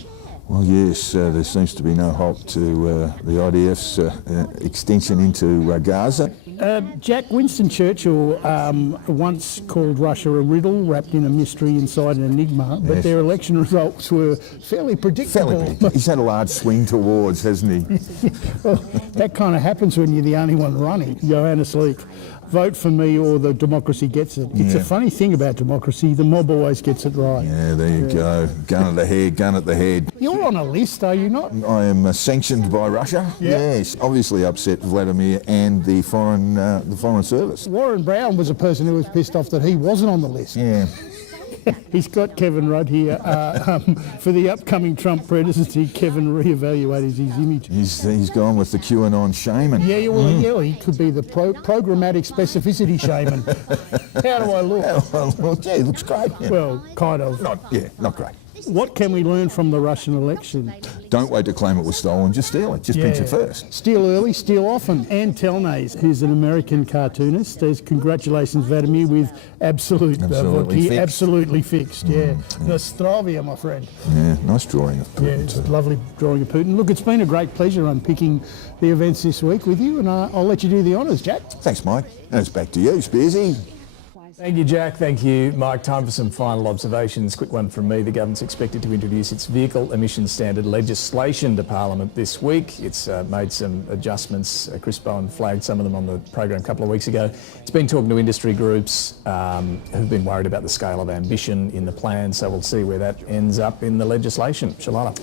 Well, yes, there seems to be no halt to the IDF's extension into Gaza. Jack, Winston Churchill once called Russia a riddle wrapped in a mystery inside an enigma, but their election results were fairly predictable. He's had a large swing towards, hasn't he? Well, that kind of happens when you're the only one running. Johannes Leek. vote for me or the democracy gets it. It's a funny thing about democracy, the mob always gets it right. Yeah, there you go. Gun at the head, gun at the head. You're on a list, are you not? I am sanctioned by Russia. Yeah. Yes, obviously upset Vladimir and the foreign service. Warren Brown was a person who was pissed off that he wasn't on the list. Yeah. He's got Kevin Rudd here for the upcoming Trump presidency. Kevin reevaluated his image. He's gone with the QAnon shaman. Yeah, well, he could be the programmatic specificity shaman. How do I look? Yeah, he looks great. Yeah. Well, kind of. Not great. What can we learn from the Russian election? Don't wait to claim it was stolen, just steal it. Just pinch it first. Steal early, steal often. Anne Telnaes, who's an American cartoonist, says, congratulations, Vladimir, with absolutely fixed. Yeah. Nostrovia, my friend. Yeah, nice drawing of Putin. Yeah, it's a lovely drawing of Putin. Look, it's been a great pleasure unpicking the events this week with you, and I'll let you do the honours, Jack. Thanks, Mike. And it's back to you, Spearsy. Thank you, Jack. Thank you, Mike. Time for some final observations. Quick one from me. The government's expected to introduce its vehicle emissions standard legislation to Parliament this week. It's made some adjustments. Chris Bowen flagged some of them on the program a couple of weeks ago. It's been talking to industry groups who've been worried about the scale of ambition in the plan, so we'll see where that ends up in the legislation. Shalala.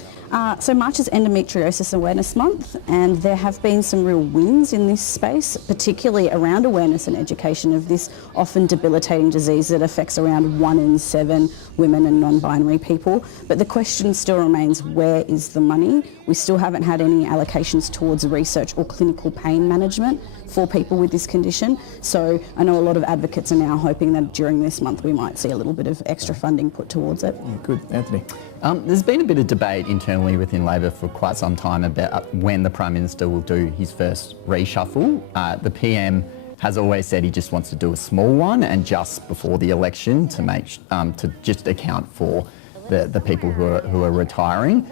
So March is Endometriosis Awareness Month, and there have been some real wins in this space, particularly around awareness and education of this often debilitating disease that affects around 1 in 7 women and non-binary people. But the question still remains, where is the money? We still haven't had any allocations towards research or clinical pain management for people with this condition. So I know a lot of advocates are now hoping that during this month we might see a little bit of extra funding put towards it. Good. Anthony? There's been a bit of debate internally within Labor for quite some time about when the Prime Minister will do his first reshuffle. The PM has always said he just wants to do a small one and just before the election to make to just account for the people who are retiring.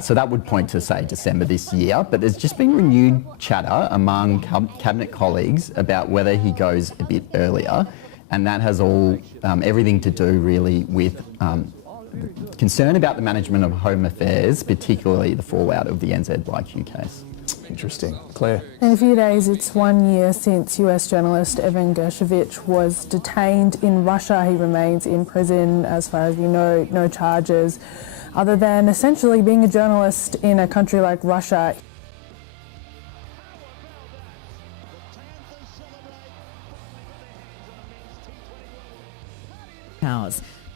So that would point to, say, December this year. But there's just been renewed chatter among Cabinet colleagues about whether he goes a bit earlier. And that has all everything to do really with concern about the management of Home Affairs, particularly the fallout of the NZYQ case. Interesting. Claire? In a few days, it's 1 year since US journalist Evan Gershkovich was detained in Russia. He remains in prison, as far as we know, no charges, other than essentially being a journalist in a country like Russia.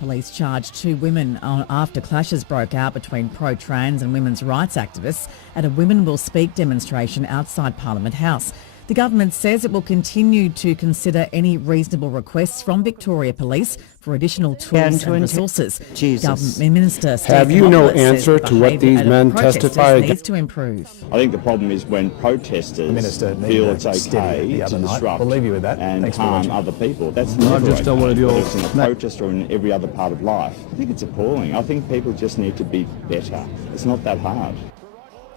Police charged 2 women after clashes broke out between pro-trans and women's rights activists at a Women Will Speak demonstration outside Parliament House. The government says it will continue to consider any reasonable requests from Victoria Police for additional tools and resources. Government Minister Have you no answer to what these men testify needs against? to improve. I think the problem is when protesters feel it's okay to disrupt and harm other people. That's never okay. Whether it's in a protest or in every other part of life. I think it's appalling. I think people just need to be better. It's not that hard.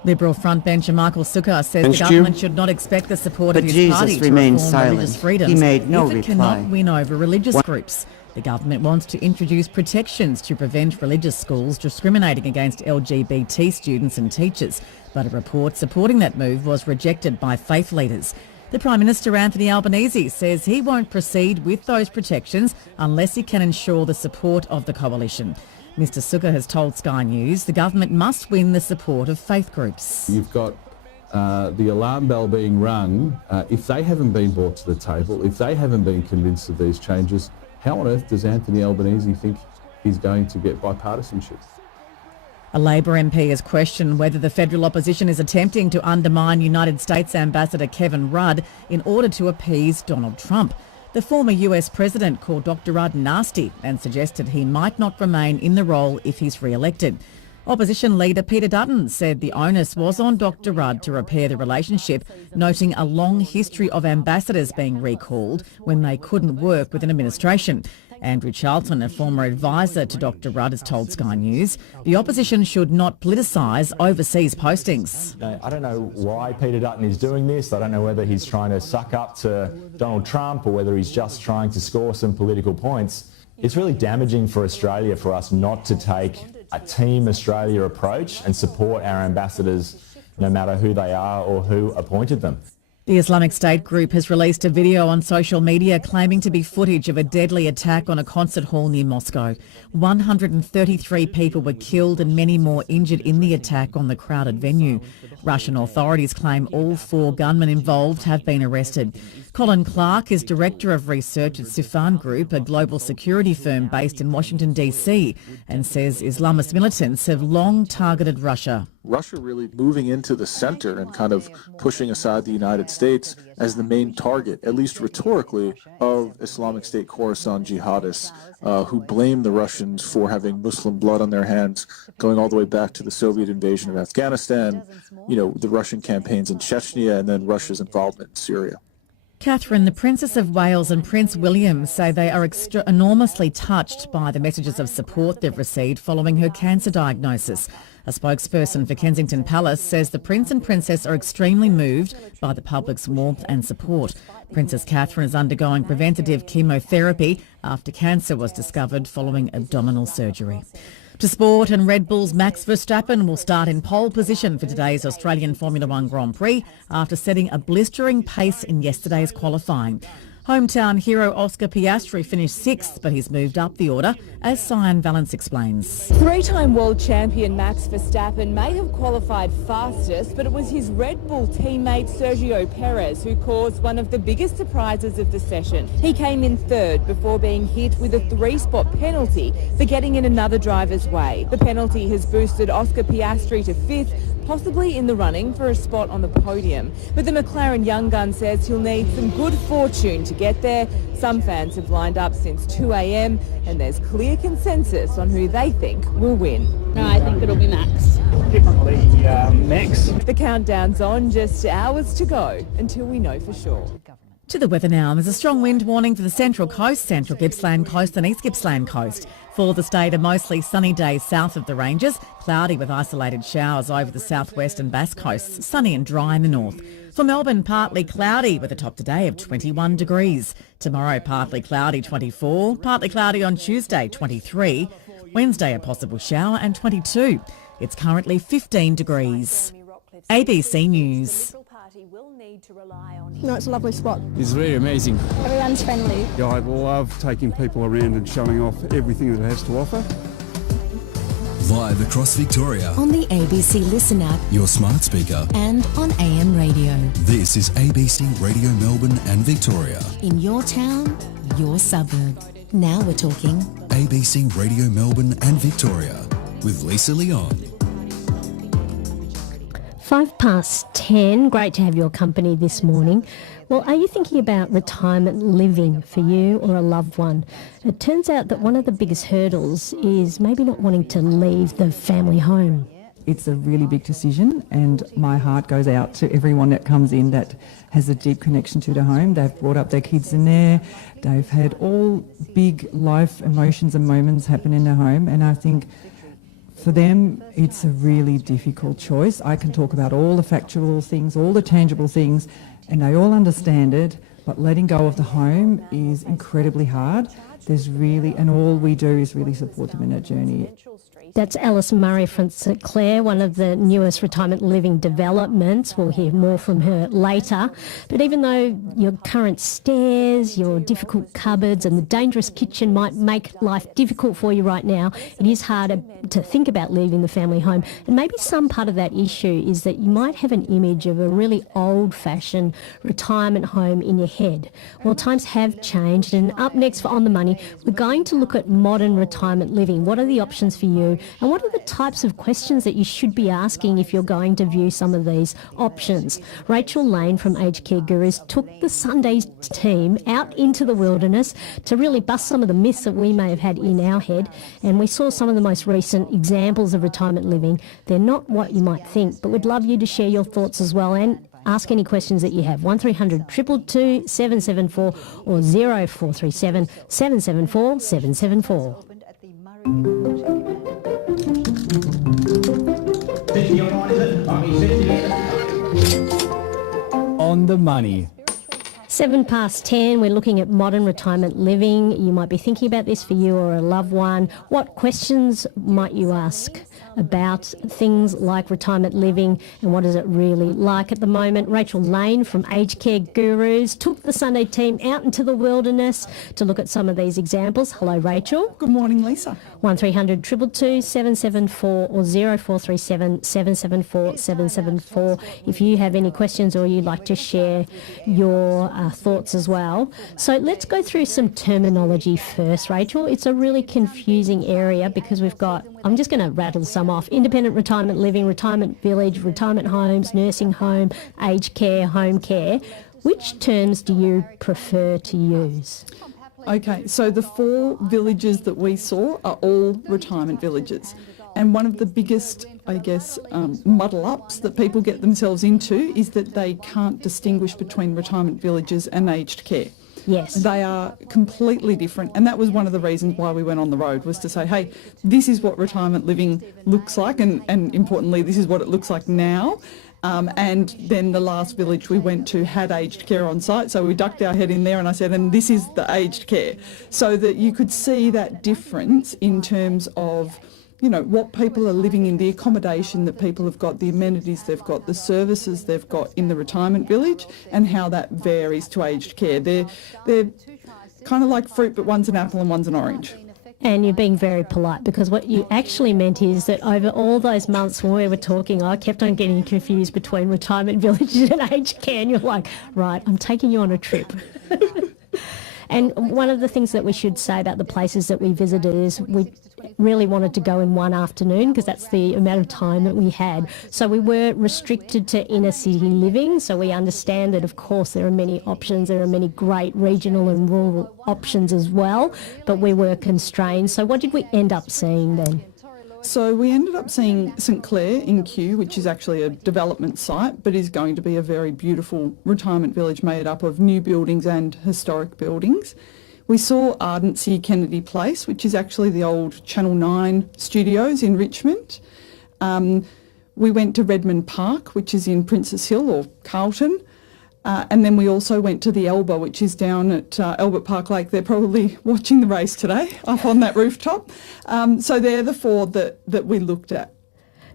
Liberal frontbencher Michael Sukkar says the government should not expect the support of his party to remained reform silent. religious freedoms He made no if it reply. cannot win over religious groups. The government wants to introduce protections to prevent religious schools discriminating against LGBT students and teachers, but a report supporting that move was rejected by faith leaders. The Prime Minister, Anthony Albanese, says he won't proceed with those protections unless he can ensure the support of the coalition. Mr Sukkar has told Sky News the government must win the support of faith groups. You've got the alarm bell being rung. If they haven't been brought to the table, if they haven't been convinced of these changes, how on earth does Anthony Albanese think he's going to get bipartisanship? A Labor MP has questioned whether the federal opposition is attempting to undermine United States Ambassador Kevin Rudd in order to appease Donald Trump. The former US president called Dr Rudd nasty and suggested he might not remain in the role if he's re-elected. Opposition leader Peter Dutton said the onus was on Dr Rudd to repair the relationship, noting a long history of ambassadors being recalled when they couldn't work with an administration. Andrew Charlton, a former advisor to Dr Rudd, has told Sky News the opposition should not politicise overseas postings. I don't know why Peter Dutton is doing this. I don't know whether he's trying to suck up to Donald Trump or whether he's just trying to score some political points. It's really damaging for Australia for us not to take a Team Australia approach and support our ambassadors no matter who they are or who appointed them. The Islamic State group has released a video on social media claiming to be footage of a deadly attack on a concert hall near Moscow. 133 people were killed and many more injured in the attack on the crowded venue. Russian authorities claim all 4 gunmen involved have been arrested. Colin Clark is Director of Research at Sufan Group, a global security firm based in Washington, D.C., and says Islamist militants have long targeted Russia. Russia really moving into the center and kind of pushing aside the United States as the main target, at least rhetorically, of Islamic State Khorasan jihadists who blame the Russians for having Muslim blood on their hands, going all the way back to the Soviet invasion of Afghanistan, the Russian campaigns in Chechnya, and then Russia's involvement in Syria. Catherine, the Princess of Wales and Prince William say they are enormously touched by the messages of support they've received following her cancer diagnosis. A spokesperson for Kensington Palace says the Prince and Princess are extremely moved by the public's warmth and support. Princess Catherine is undergoing preventative chemotherapy after cancer was discovered following abdominal surgery. To sport, and Red Bull's Max Verstappen will start in pole position for today's Australian Formula One Grand Prix after setting a blistering pace in yesterday's qualifying. Hometown hero Oscar Piastri finished 6th, but he's moved up the order, as Cyan Valence explains. 3-time world champion Max Verstappen may have qualified fastest, but it was his Red Bull teammate Sergio Perez who caused one of the biggest surprises of the session. He came in 3rd before being hit with a 3-spot penalty for getting in another driver's way. The penalty has boosted Oscar Piastri to 5th, possibly in the running for a spot on the podium. But the McLaren young gun says he'll need some good fortune to get there. Some fans have lined up since 2 a.m. and there's clear consensus on who they think will win. No, I think it'll be Max. Differently, Max. The countdown's on, just hours to go until we know for sure. To the weather now. There's a strong wind warning for the Central Coast, Central Gippsland Coast and East Gippsland Coast. For the state, a mostly sunny day south of the ranges, cloudy with isolated showers over the southwest and Bass coasts, sunny and dry in the north. For Melbourne, partly cloudy with a top today of 21 degrees. Tomorrow, partly cloudy, 24. Partly cloudy on Tuesday, 23. Wednesday, a possible shower and 22. It's currently 15 degrees. ABC News. No, it's a lovely spot. It's really amazing. Everyone's friendly. Yeah, I love taking people around and showing off everything that it has to offer. Live across Victoria. On the ABC Listen app. Your smart speaker. And on AM radio. This is ABC Radio Melbourne and Victoria. In your town, your suburb. Now we're talking. ABC Radio Melbourne and Victoria with Lisa Leon. 10:05. Great to have your company this morning. Well, are you thinking about retirement living for you or a loved one? It turns out that one of the biggest hurdles is maybe not wanting to leave the family home. It's a really big decision, and my heart goes out to everyone that comes in that has a deep connection to the home. They've brought up their kids in there. They've had all big life emotions and moments happen in their home, and I think for them, it's a really difficult choice. I can talk about all the factual things, all the tangible things, and they all understand it, but letting go of the home is incredibly hard. And all we do is really support them in that journey. That's Alice Murray from St Clair, one of the newest retirement living developments. We'll hear more from her later. But even though your current stairs, your difficult cupboards and the dangerous kitchen might make life difficult for you right now, it is harder to think about leaving the family home. And maybe some part of that issue is that you might have an image of a really old-fashioned retirement home in your head. Well, times have changed, and up next for On the Money, we're going to look at modern retirement living. What are the options for you? And what are the types of questions that you should be asking if you're going to view some of these options? Rachel Lane from Aged Care Gurus took the Sundays team out into the wilderness to really bust some of the myths that we may have had in our head. And we saw some of the most recent examples of retirement living. They're not what you might think, but we'd love you to share your thoughts as well and ask any questions that you have. 1300 222 774 or 0437 774 774. On the Money. 10:07, we're looking at modern retirement living. You might be thinking about this for you or a loved one. What questions might you ask? about things like retirement living and what is it really like at the moment. Rachel Lane from Aged Care Gurus took the Sunday team out into the wilderness to look at some of these examples. Hello, Rachel. Good morning, Lisa. 1300 222 774 or 0437 774 774 if you have any questions or you'd like to share your thoughts as well. So let's go through some terminology first, Rachel. It's a really confusing area because we've got, I'm just going to rattle some off: independent retirement living, retirement village, retirement homes, nursing home, aged care, home care. Which terms do you prefer to use? Okay, so the 4 villages that we saw are all retirement villages. And one of the biggest, I guess, muddle-ups that people get themselves into is that they can't distinguish between retirement villages and aged care. Yes. They are completely different, and that was one of the reasons why we went on the road, was to say, hey, this is what retirement living looks like, and importantly, this is what it looks like now. And then the last village we went to had aged care on site, so we ducked our head in there and I said, and this is the aged care, so that you could see that difference in terms of, you know, what people are living in, the accommodation that people have got, the amenities they've got, the services they've got in the retirement village, and how that varies to aged care. They're kind of like fruit, but one's an apple and one's an orange. And you're being very polite, because what you actually meant is that over all those months when we were talking, I kept on getting confused between retirement villages and aged care, and you're like, right, I'm taking you on a trip. And one of the things that we should say about the places that we visited is we really wanted to go in one afternoon because that's the amount of time that we had. So we were restricted to inner city living, so we understand that of course there are many options, there are many great regional and rural options as well, but we were constrained. So what did we end up seeing then? So we ended up seeing St Clair in Kew, which is actually a development site, but is going to be a very beautiful retirement village made up of new buildings and historic buildings. We saw Ardency Kennedy Place, which is actually the old Channel 9 studios in Richmond. We went to Redmond Park, which is in Princes Hill or Carlton. And then we also went to the Elba, which is down at Albert Park Lake. They're probably watching the race today up on that rooftop. So they're the 4 that we looked at.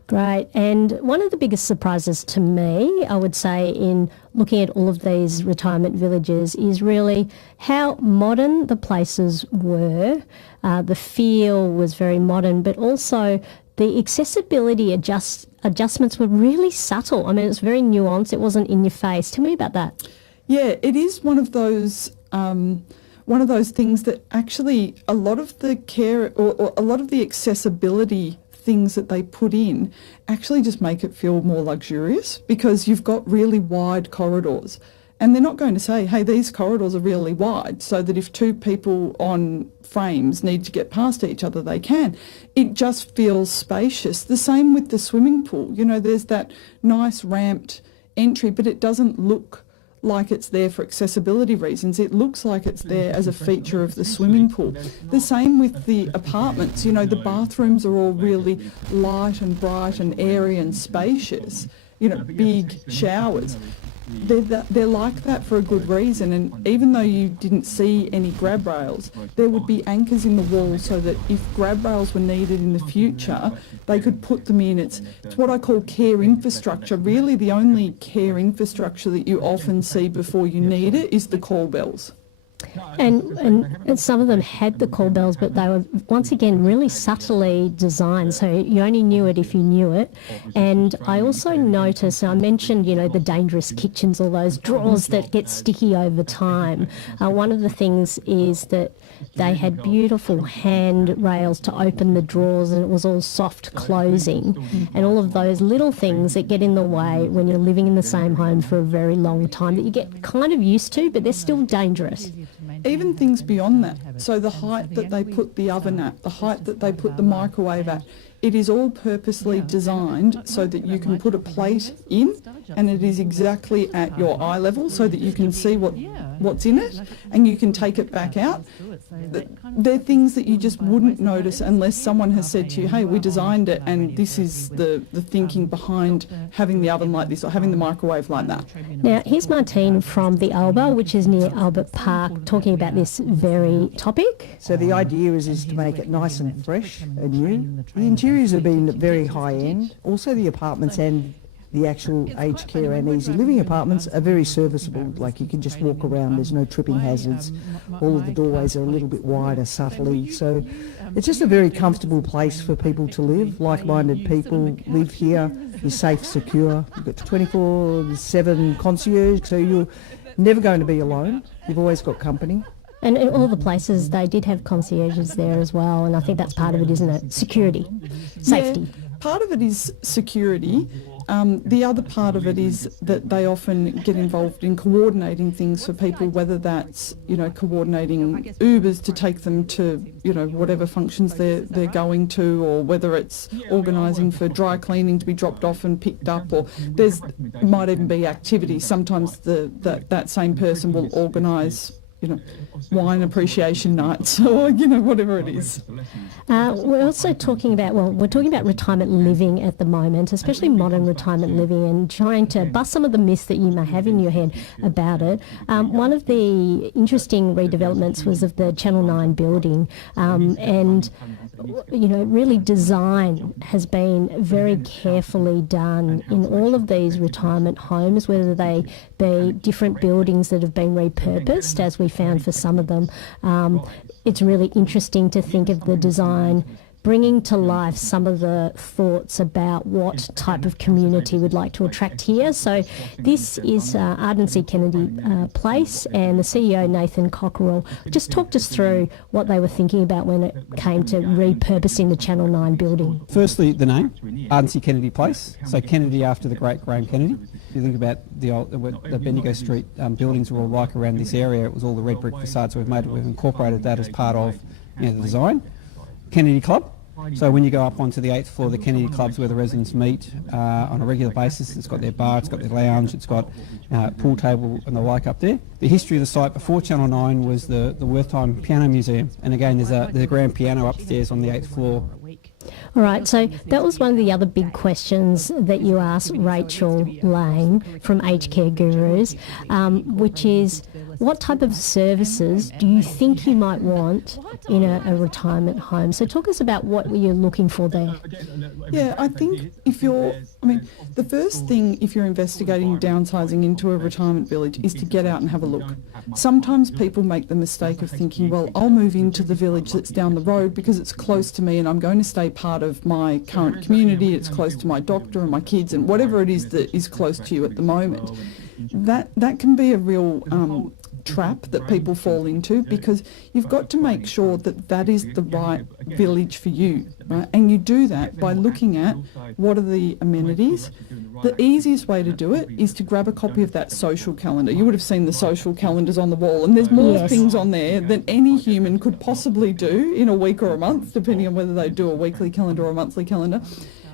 Great. And one of the biggest surprises to me, I would say, in looking at all of these retirement villages is really how modern the places were. The feel was very modern, but also the accessibility adjustments were really subtle. I mean, it's very nuanced. It wasn't in your face. Tell me about that. Yeah, it is one of those things that actually a lot of the care or a lot of the accessibility things that they put in actually just make it feel more luxurious, because you've got really wide corridors. And they're not going to say, hey, these corridors are really wide, so that if 2 people on frames need to get past each other, they can. It just feels spacious. The same with the swimming pool. You know, there's that nice ramped entry, but it doesn't look like it's there for accessibility reasons. It looks like it's there as a feature of the swimming pool. The same with the apartments. You know, the bathrooms are all really light and bright and airy and spacious. You know, big showers. They're like that for a good reason, and even though you didn't see any grab rails, there would be anchors in the wall so that if grab rails were needed in the future, they could put them in. It's what I call care infrastructure. Really, the only care infrastructure that you often see before you need it is the call bells. And some of them had the call bells, but they were, once again, really subtly designed, so you only knew it if you knew it. And I also noticed, I mentioned, you know, the dangerous kitchens, all those drawers that get sticky over time. One of the things is that they had beautiful hand rails to open the drawers, and it was all soft closing. And all of those little things that get in the way when you're living in the same home for a very long time that you get kind of used to, but they're still dangerous. Even things beyond that. So the height that they put the oven at, the height that they put the microwave at, it is all purposely designed so that you can put a plate in and it is exactly at your eye level so that you can see what's in it and you can take it back out. they're things that you just wouldn't notice unless someone has said to you, hey, we designed it and this is the thinking behind having the oven like this or having the microwave like that. Now, here's Martine from the Alba, which is near Albert Park, talking about this very topic. So the idea is to make it nice and fresh and new. The interiors have been very high end. Also the apartments and the actual aged care and easy living apartments are very serviceable, like you can just walk around, there's no tripping hazards, all of the doorways are a little bit wider subtly, so it's just a very comfortable place for people to live. Like-minded people live here, you're safe, secure, you've got 24/7 concierge, so you're never going to be alone, you've always got company. And in all the places, they did have concierges there as well, and I think that's part of it, isn't it? Security, safety. Yeah, part of it is security. The other part of it is that they often get involved in coordinating things for people, whether that's, coordinating Ubers to take them to, whatever functions they're going to, or whether it's organising for dry cleaning to be dropped off and picked up, or might even be activities. Sometimes that same person will organise wine appreciation nights or, whatever it is. We're also talking about, we're talking about retirement living at the moment, especially modern retirement living, and trying to bust some of the myths that you may have in your head about it. One of the interesting redevelopments was of the Channel 9 building, and really design has been very carefully done in all of these retirement homes, whether they be different buildings that have been repurposed, as we found for some of them. It's really interesting to think of the design bringing to life some of the thoughts about what type of community we'd like to attract here. So this is Arden C. Kennedy Place, and the CEO, Nathan Cockerell, just talked us through what they were thinking about when it came to repurposing the Channel 9 building. Firstly, the name, Arden C. Kennedy Place, so Kennedy after the great Graham Kennedy. If you think about the Bendigo Street buildings were all like around this area, it was all the red brick facades, so we've incorporated that as part of the design. Kennedy Club. So when you go up onto the 8th floor, the Kennedy Club's where the residents meet on a regular basis. It's got their bar, it's got their lounge, it's got pool table and the like up there. The history of the site before Channel 9 was the Wertheim Piano Museum, and again there's a grand piano upstairs on the 8th floor. All right, so that was one of the other big questions that you asked Rachel Lane from Aged Care Gurus, which is, what type of services do you think you might want in a retirement home? So talk us about what you're looking for there. Yeah, I think the first thing if you're investigating downsizing into a retirement village is to get out and have a look. Sometimes people make the mistake of thinking, well, I'll move into the village that's down the road because it's close to me and I'm going to stay part of my current community, it's close to my doctor and my kids and whatever it is that is close to you at the moment. That can be a real trap that people fall into, because you've got to make sure that is the right village for you, right? And you do that by looking at what are the amenities. The easiest way to do it is to grab a copy of that social calendar. You would have seen the social calendars on the wall, and there's more things on there than any human could possibly do in a week or a month, depending on whether they do a weekly calendar or a monthly calendar.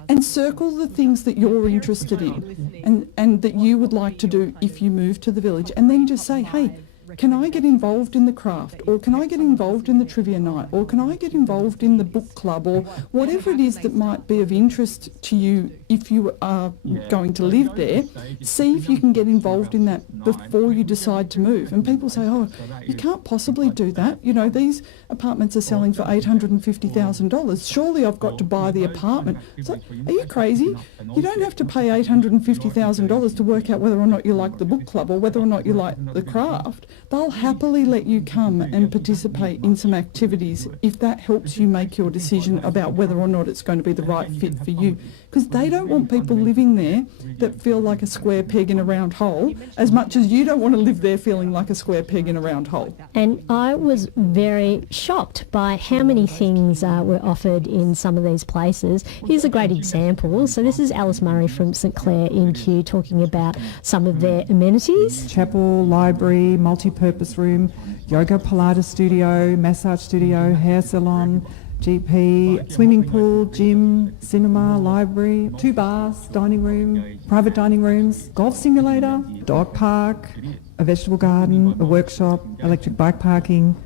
And circle the things that you're interested in and that you would like to do if you move to the village, and then just say, hey, can I get involved in the craft, or can I get involved in the trivia night, or can I get involved in the book club, or whatever it is that might be of interest to you if you are going to live there. See if you can get involved in that before you decide to move. And people say, oh, you can't possibly do that. These apartments are selling for $850,000. Surely I've got to buy the apartment. It's like, are you crazy? You don't have to pay $850,000 to work out whether or not you like the book club or whether or not you like the craft. They'll happily let you come and participate in some activities if that helps you make your decision about whether or not it's going to be the right fit for you. Because they don't want people living there that feel like a square peg in a round hole, as much as you don't want to live there feeling like a square peg in a round hole. And I was very shocked by how many things were offered in some of these places. Here's a great example. So this is Alice Murray from St Clair in Kew talking about some of their amenities. Chapel, library, multi-purpose room, yoga, Pilates studio, massage studio, hair salon, GP, swimming pool, gym, cinema, library, 2 bars, dining room, private dining rooms, golf simulator, dog park, a vegetable garden, a workshop, electric bike parking.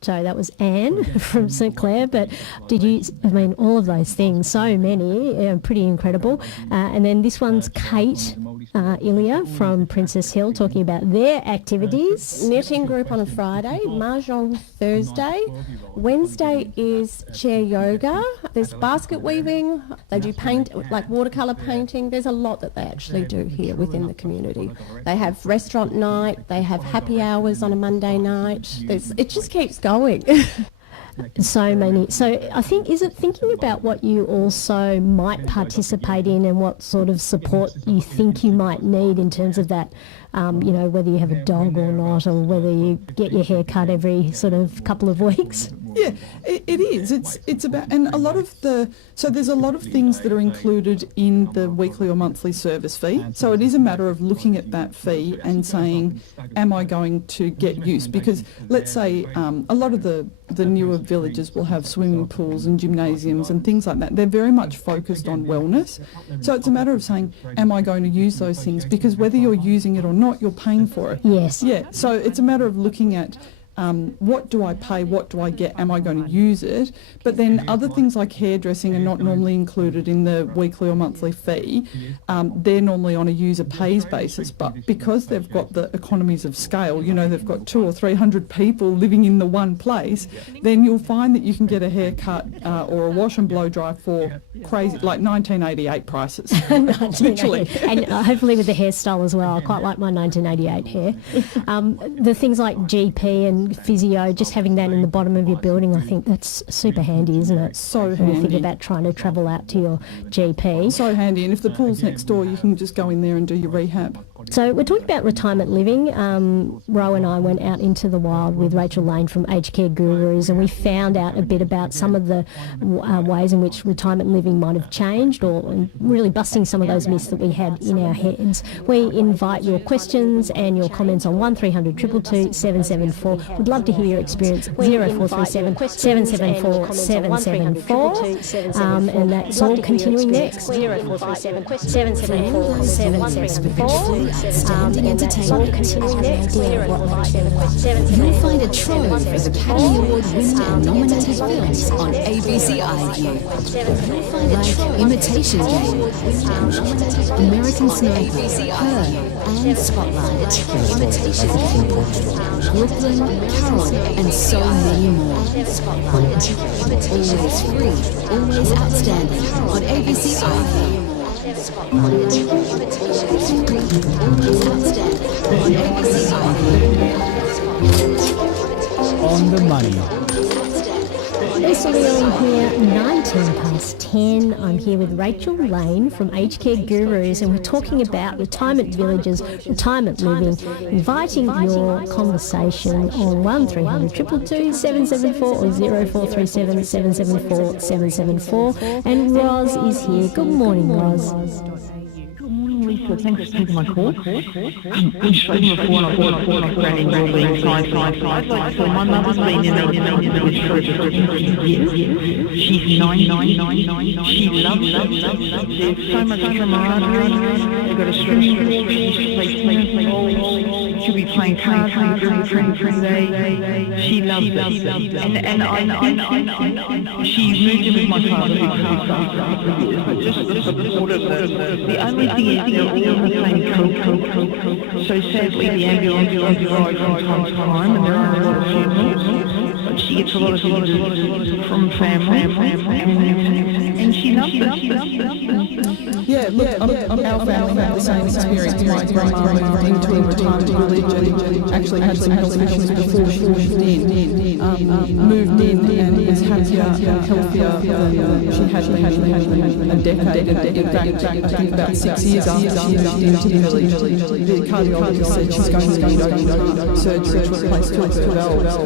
Sorry, that was Anne from St Clair. But all of those things, so many, pretty incredible. And then this one's Kate Ilya from Princess Hill talking about their activities. Knitting group on a Friday, Mahjong Thursday. Wednesday is chair yoga. There's basket weaving. They do paint, like watercolour painting. There's a lot that they actually do here within the community. They have restaurant night. They have happy hours on a Monday night. It just keeps going. So many. So I think, is it thinking about what you also might participate in and what sort of support you think you might need in terms of that, whether you have a dog or not, or whether you get your hair cut every sort of couple of weeks? Yeah, it is. It's about, and there's a lot of things that are included in the weekly or monthly service fee. So it is a matter of looking at that fee and saying, am I going to get use? Because let's say a lot of the newer villages will have swimming pools and gymnasiums and things like that. They're very much focused on wellness. So it's a matter of saying, am I going to use those things? Because whether you're using it or not, you're paying for it. Yes. Yeah. So it's a matter of looking at what do I pay, what do I get, am I going to use it? But then other things like hairdressing are not normally included in the weekly or monthly fee. They're normally on a user pays basis, but because they've got the economies of scale, they've got 200 or 300 people living in the one place, then you'll find that you can get a haircut or a wash and blow dry for crazy, like 1988 prices. Literally. And hopefully with the hairstyle as well. I quite like my 1988 hair. The things like GP and physio, just having that in the bottom of your building, I think that's super handy, isn't it? So handy. When you think about trying to travel out to your GP. So handy, and if the pool's next door, you can just go in there and do your rehab. So we're talking about retirement living. Ro and I went out into the wild with Rachel Lane from Aged Care Gurus, and we found out a bit about some of the ways in which retirement living might have changed, or really busting some of those myths that we had in our heads. We invite your questions and your comments on 1300 222 774. We'd love to hear your experience. 0437 774 774. And that's all continuing next. 0437 774 774. Outstanding entertainment. You'll find a trove of Academy Award winning and nominated films on ABC iView. Like Imitation Game, American Sniper, Her, and Spotlight. Brooklyn, Carol, and so many more. Always free, always outstanding on ABC iView. On the money. Lisa Leon here, 10:19. I'm here with Rachel Lane from Aged Care Gurus, and we're talking about retirement villages, retirement living, inviting your conversation on 1300 222 774 or 0437 774 774. And Roz is here. Good morning, Roz. Lisa, thanks for taking my call. We've spoken before, and I've got Australian wellbeing side. So my mother's been in the village for 50 years. She's 99. She loves it. There's so much camaraderie. They've got a swimming pool. She used to play tennis. She'll be playing cards during friend day. She loves it. And she moved in with my father, who's passed after a couple of years. But just the support of the only thing is they're all in the same coat. So sadly, the ambulance arrives from time to time, and there are a lot of funerals. But she gets a lot of visits from family, and she loves it. Yeah, look, our family had the same experience. My grandma moved into a retirement village and actually had some health issues before she moved in. Moved in and is happier and healthier than she had been a decade. And in fact, I think about 6 years after she moved into the village, the cardiologist said she's going to need open surgery to replace two valves.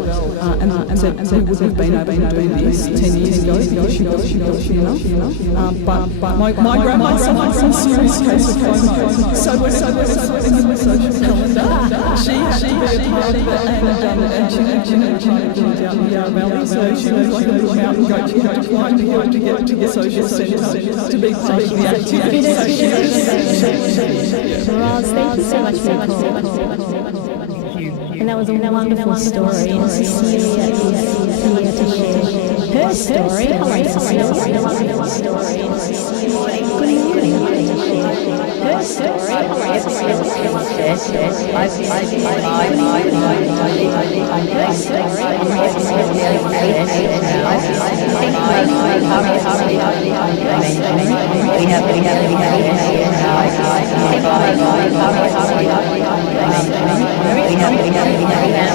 And said we wouldn't have been able to do this 10 years ago because she was healthy enough. But my grandma suffered from serious case of FOMO. So when it in the social calendar, she had to be a part of it, and she lived in a village out in the Yarra Valley, so she was like a little mountain goat. She had to climb the hill to get to the social centre to be part of the activity. Roz, thank you so much for your call. And that was a wonderful story, and Cecilia is here to share her story. Hello, Cecilia. Her story. We have